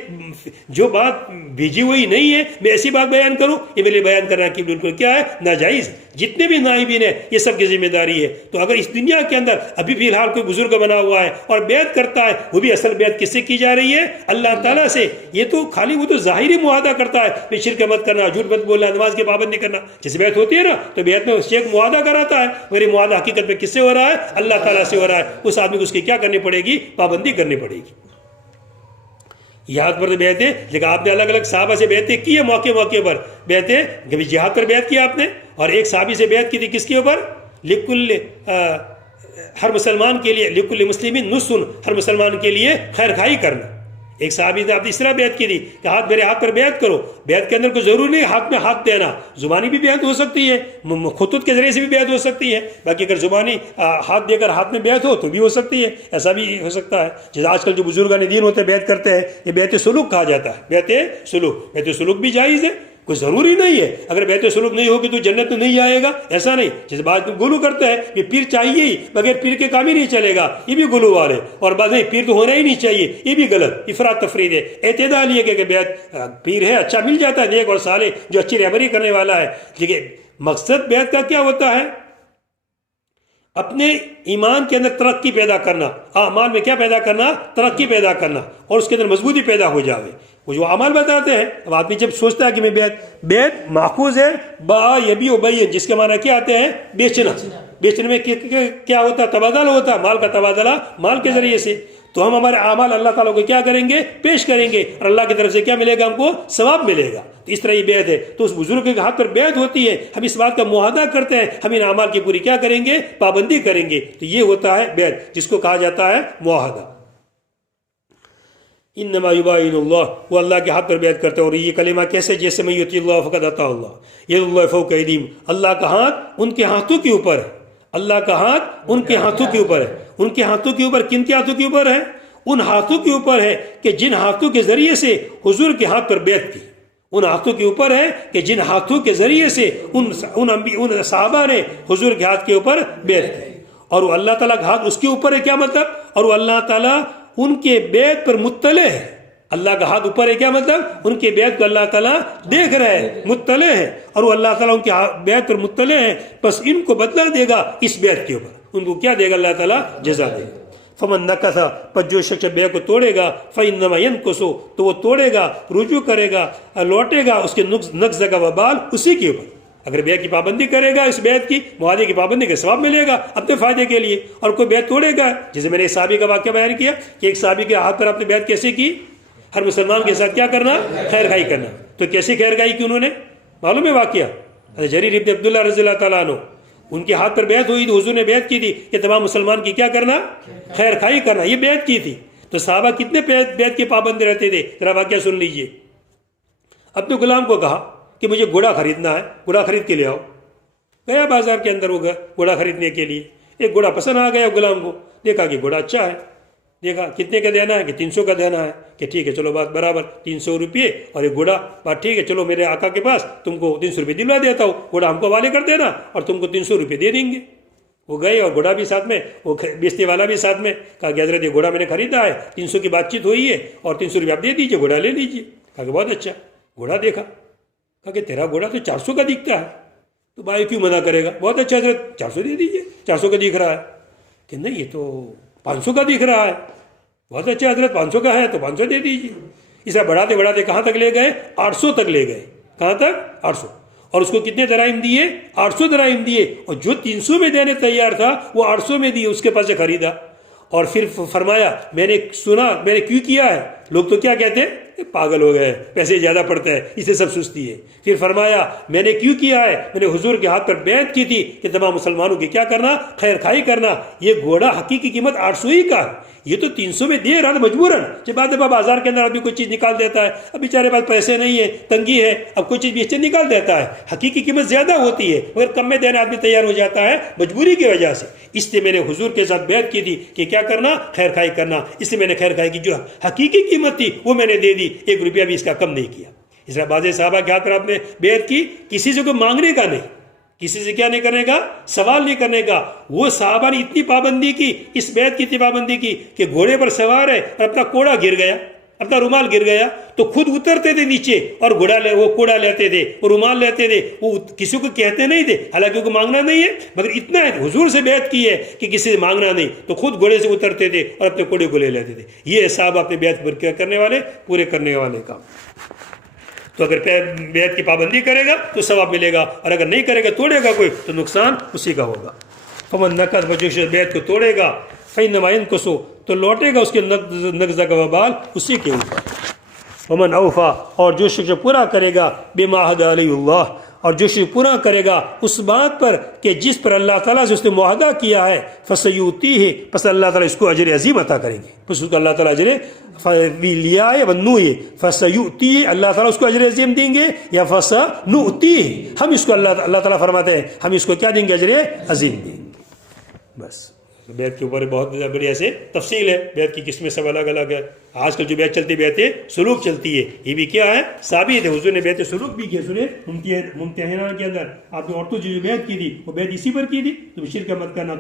جو بات بھیجی ہوئی نہیں ہے میں ایسی بات بیان کروں، یہ میرے بیان کرنا کہ بالکل کیا ہے؟ ناجائز. جتنے بھی نائبین ہیں یہ سب کی ذمہ داری ہے. تو اگر اس دنیا کے اندر ابھی فی الحال کوئی بزرگ بنا ہوا ہے اور بیعت کرتا ہے، وہ بھی اصل بیعت کس سے کی جا رہی ہے؟ اللہ تعالیٰ سے. یہ تو خالی وہ تو ظاہری معاہدہ کرتا ہے کہ شرک مت کرنا، جھوٹ مت بولنا، نماز کی پابندی کرنا. جیسے بیعت ہوتی ہے نا تو بیعت میں شیخ معاہدہ کراتا ہے، میرے معاہدہ حقیقت میں کس سے ہو رہا ہے؟ اللہ تعالیٰ سے ہو رہا ہے. اس آدمی کو اس کی کیا کرنی پڑے گی؟ پابندی کرنی پڑے گی. یہاں پر بیعتیں، لیکن آپ نے الگ الگ صحابہ سے بیعتیں کی ہے، موقع پر بیعتیں. کبھی جہاد پر بیعت کیا آپ نے، اور ایک صحابی سے بیعت کی تھی کس کے اوپر؟ ہر مسلمان کے لیے لکل مسلمین نصن، ہر مسلمان کے لیے خیر خواہی کرنا. ایک صحابی نے آپ نے اس طرح بیعت کی تھی کہ میرے ہاتھ پر بیعت کرو. بیعت کے اندر کوئی ضروری نہیں ہاتھ میں ہاتھ دینا، زبانی بھی بیعت ہو سکتی ہے، خطوط کے ذریعے سے بھی بیعت ہو سکتی ہے. باقی اگر زبانی ہاتھ دے کر ہاتھ میں بیعت ہو تو بھی ہو سکتی ہے، ایسا بھی ہو سکتا ہے. جیسے آج کل جو بزرگان دین ہوتے ہیں بیعت کرتے ہیں، یہ بیعت سلوک کہا جاتا ہے. بیعت سلوک بھی جائز ہے، کوئی ضروری نہیں ہے. اگر بیعت سلوک نہیں ہوگی تو جنت میں نہیں آئے گا، ایسا نہیں. جیسے بات گلو کرتا ہے کہ پیر چاہیے ہی، بغیر پیر کے کام ہی نہیں چلے گا، یہ بھی گلو والے. اور بعد نہیں، پیر تو ہونا ہی نہیں چاہیے، یہ بھی غلط، افراط تفرید ہے. اعتدال یہ کہ بیعت پیر ہے اچھا مل جاتا ہے، نیک اور صالح جو اچھی رہبری کرنے والا ہے. لیکن مقصد بیعت کا کیا ہوتا ہے؟ اپنے ایمان کے اندر ترقی پیدا کرنا، اعمال میں کیا پیدا کرنا؟ ترقی پیدا کرنا، اور اس کے اندر مضبوطی پیدا ہو جاوے. وہ جو اعمال بتاتے ہیں، اب آدمی جب سوچتا ہے کہ میں بیعت ماخوذ ہے با یبی و بین، جس کے معنی کیا آتے ہیں؟ بیچنا. بیچنے میں کیا ہوتا ہے؟ تبادلہ ہوتا ہے، مال کا تبادلہ مال کے ذریعے سے. تو ہم ہمارے اعمال اللہ تعالیٰ کو کیا کریں گے؟ پیش کریں گے، اور اللہ کی طرف سے کیا ملے گا؟ ہم کو ثواب ملے گا. تو اس طرح یہ بیعت ہے. تو اس بزرگ کے ہاتھ پر بیعت ہوتی ہے، ہم اس بات کا معاہدہ کرتے ہیں ہم ان اعمال کی پوری کیا کریں گے؟ پابندی کریں گے. تو یہ ہوتا ہے بیعت، جس کو کہا جاتا ہے معاہدہ. انما یباین اللہ، وہ اللہ کے ہاتھ پر بیعت کرتے ہیں. اور یہ کلمہ کیسے؟ جیسے میں یطیع اللہ فقد اطاع اللہ، ید اللہ فوق ایدیہم، اللہ کا ہاتھ ان کے ہاتھوں کے اوپر ہے. اللہ کا ہاتھ ان کے ہاتھوں کے اوپر ہے. ان کے ہاتھوں کے اوپر کن کے ہاتھوں کے اوپر ہے؟ ان ہاتھوں کے اوپر ہے کہ جن ہاتھوں کے ذریعے سے حضور کے ہاتھ پر بیعت کی. ان ہاتھوں کے اوپر ہے کہ جن ہاتھوں کے ذریعے سے ان صحابہ نے حضور کے ہاتھ کے اوپر بیعت کی. اور وہ اللہ تعالیٰ کا ہاتھ اس کے اوپر ہے، کیا مطلب؟ اور وہ اللہ تعالیٰ ان کے بیعت پر مطلع ہے. اللہ کا ہاتھ اوپر ہے، کیا مطلب؟ ان کے بیعت کو اللہ تعالیٰ دیکھ رہا ہے، مطلع ہے. اور وہ اللہ تعالیٰ ان کے بیعت پر مطلع ہے، بس ان کو بدلہ دے گا اس بیعت کے اوپر. ان کو کیا دے گا؟ اللہ تعالیٰ جزا دے گا. فمن نکث، پر جو شخص بیعت کو توڑے گا، فإنما ينكث، تو وہ توڑے گا، رجوع کرے گا، لوٹے گا اس کے نقص کا وبال اسی کے اوپر. اگر بیعت کی پابندی کرے گا، اس بیعت کی معاہدے کی پابندی کا ثواب ملے گا اپنے فائدے کے لیے. اور کوئی بیعت توڑے گا، جیسے میں نے ایک صحابی کا واقعہ بیان کیا کہ ایک صحابی کے ہاتھ پر آپ نے بیعت کیسے کی؟ ہر مسلمان کے ساتھ کیا کرنا؟ خیر خواہی کرنا. تو کیسے خیر خواہی کی انہوں نے؟ معلوم ہے واقعہ؟ جریر ابن عبداللہ رضی اللہ تعالیٰ عنہ، ان کے ہاتھ پر بیعت ہوئی تو حضور نے بیعت کی تھی کہ تمام مسلمان کی کیا کرنا؟ خیر خواہی کرنا. یہ بیعت کی تھی. تو صحابہ کتنے بیعت کے پابند رہتے تھے؟ ذرا واقعہ سن لیجئے. اپنے غلام کو کہا کہ مجھے گھوڑا خریدنا ہے، گھوڑا خرید کے لے آؤ. گیا بازار کے اندر وہ گھوڑا خریدنے کے لیے. ایک گھوڑا پسند آ گیا غلام کو، دیکھا کہ گھوڑا اچھا ہے. دیکھا کتنے کا دینا ہے کہ 300 کا دینا ہے. کہ ٹھیک ہے چلو بات برابر، 300 روپئے اور ایک گھوڑا. بات ٹھیک ہے، چلو میرے آقا کے پاس تم کو 300 روپئے دلوا دیتا ہوں، گھوڑا ہم کو حوالے کر دینا اور تم کو 300 روپئے دے دیں گے. وہ گئے اور گھوڑا بھی ساتھ میں، وہ بیچنے والا بھی ساتھ میں، کہا کہ حضرت یہ گھوڑا میں نے خریدا ہے، 300 کی بات چیت ہوئی ہے اور 300 روپیہ آپ دے دیجیے، گھوڑا لے لیجیے۔ کہا کہ بہت اچھا۔ گھوڑا دیکھا، کہا کہ تیرا گھوڑا تو 400 کا دکھتا ہے، تو بھائی کیوں منع کرے گا؟ بہت اچھا حضرت 400 دے دیجیے، 400 کا دکھ رہا ہے۔ کہ نہیں یہ تو 500 کا دکھ رہا ہے۔ بہت اچھا حضرت 500 کا ہے تو 500 دے دیجیے۔ اسے بڑھاتے بڑھاتے کہاں تک لے گئے؟ 800 تک لے گئے۔ کہاں تک؟ 800۔ اور اس کو کتنے دراہم دیے؟ 800 دراہم دیے، اور جو 300 میں دینے تیار تھا وہ 800 میں دیے، اس کے پاس سے خریدا۔ اور پھر فرمایا میں نے سنا، میں نے کیوں کیا ہے؟ لوگ تو کیا کہتے ہیں؟ پاگل ہو گئے، پیسے زیادہ پڑتا ہے، اسے سب سستی ہے۔ پھر فرمایا میں نے کیوں کیا ہے؟ میں نے حضور کے ہاتھ پر بیعت کی تھی کہ تمام مسلمانوں کی کیا کرنا؟ خیر خائی کرنا۔ یہ گھوڑا حقیقی قیمت 800 ہی کا ہے، یہ تو 300 میں دے رہا تھا مجبوراً۔ جب بعد دفعہ بازار کے اندر آدمی کوئی چیز نکال دیتا ہے، اب بیچارے پاس پیسے نہیں ہے، تنگی ہے، اب کوئی چیز بیچتے نکال دیتا ہے، حقیقی قیمت زیادہ ہوتی ہے مگر کم میں دینے آدمی تیار ہو جاتا ہے مجبوری کی وجہ سے۔ اس لیے میں نے حضور کے ساتھ بیعت کی تھی کہ کیا کرنا؟ خیر خائی کرنا۔ اس لیے میں نے خیر خائی کی، جو حقیقی قیمت تھی وہ میں نے دے دی، 1 روپیہ بھی اس کا کم نہیں کیا۔ اس طرح بعض صحابہ کے ہاتھ پر آپ نے بیعت کی، کسی سے کوئی مانگنے کا نہیں، کسی سے کیا نہیں کرنے کا؟ سوال نہیں کرنے کا۔ وہ صحابہ نے اتنی پابندی کی، اس بیعت کی اتنی پابندی کی کہ گھوڑے پر سوار ہے اور اپنا کوڑا گر گیا، اپنا رومال گر گیا تو خود اترتے تھے نیچے اور وہ کوڑا لیتے تھے، وہ رومال لیتے تھے، وہ کسی کو کہتے نہیں تھے، حالانکہ ان کو مانگنا نہیں ہے، مگر اتنا ہے حضور سے بیعت کی ہے کہ کسی سے مانگنا نہیں، تو خود گھوڑے سے اترتے تھے اور اپنے کوڑے کو لے لیتے تھے۔ یہ صحابہ اپنے بیعت پر کیا کرنے والے؟ پورے کرنے والے کام۔ تو اگر بیعت کی پابندی کرے گا تو ثواب ملے گا، اور اگر نہیں کرے گا، توڑے گا کوئی، تو نقصان اسی کا ہوگا۔ فمن نقض، جو شخص بیعت کو توڑے گا، فإنما ينقص، تو لوٹے گا اس کے نقض کا وبال اسی کے اوپر۔ ومن اوفا، اور جو شخص پورا کرے گا، بما عہد علیہ اللہ، اور جو شخص پورا کرے گا اس بات پر کہ جس پر اللہ تعالیٰ سے اس نے معاہدہ کیا ہے، فسیؤتیہ، پس اللہ تعالیٰ اس کو اجر عظیم عطا کریں گے، پس اس کو اللہ تعالیٰ اجر لیا ہے ونوئے، فسیؤتیہ، اللہ تعالیٰ اس کو اجر عظیم دیں گے، یا فسنؤتیہ، ہم اس کو اللہ تعالیٰ فرماتے ہیں ہم اس کو کیا دیں گے؟ اجر عظیم دیں گے۔ بس بیعت کے اوپر بہت بڑی ایسے تفصیل ہے، بیعت کی قسمیں سب الگ الگ ہے۔ آج کل جو بیعت چلتی بیعتیں سلوک چلتی ہے، یہ بھی کیا ہے؟ ثابت ہے، حضور نے بیعت سلوک بھی کی۔ سنیں ممتحنہ کے اندر آپ نے عورتوں جو بیعت کی تھی وہ بیعت اسی پر کی تھی، تم شرک مت کرنا۔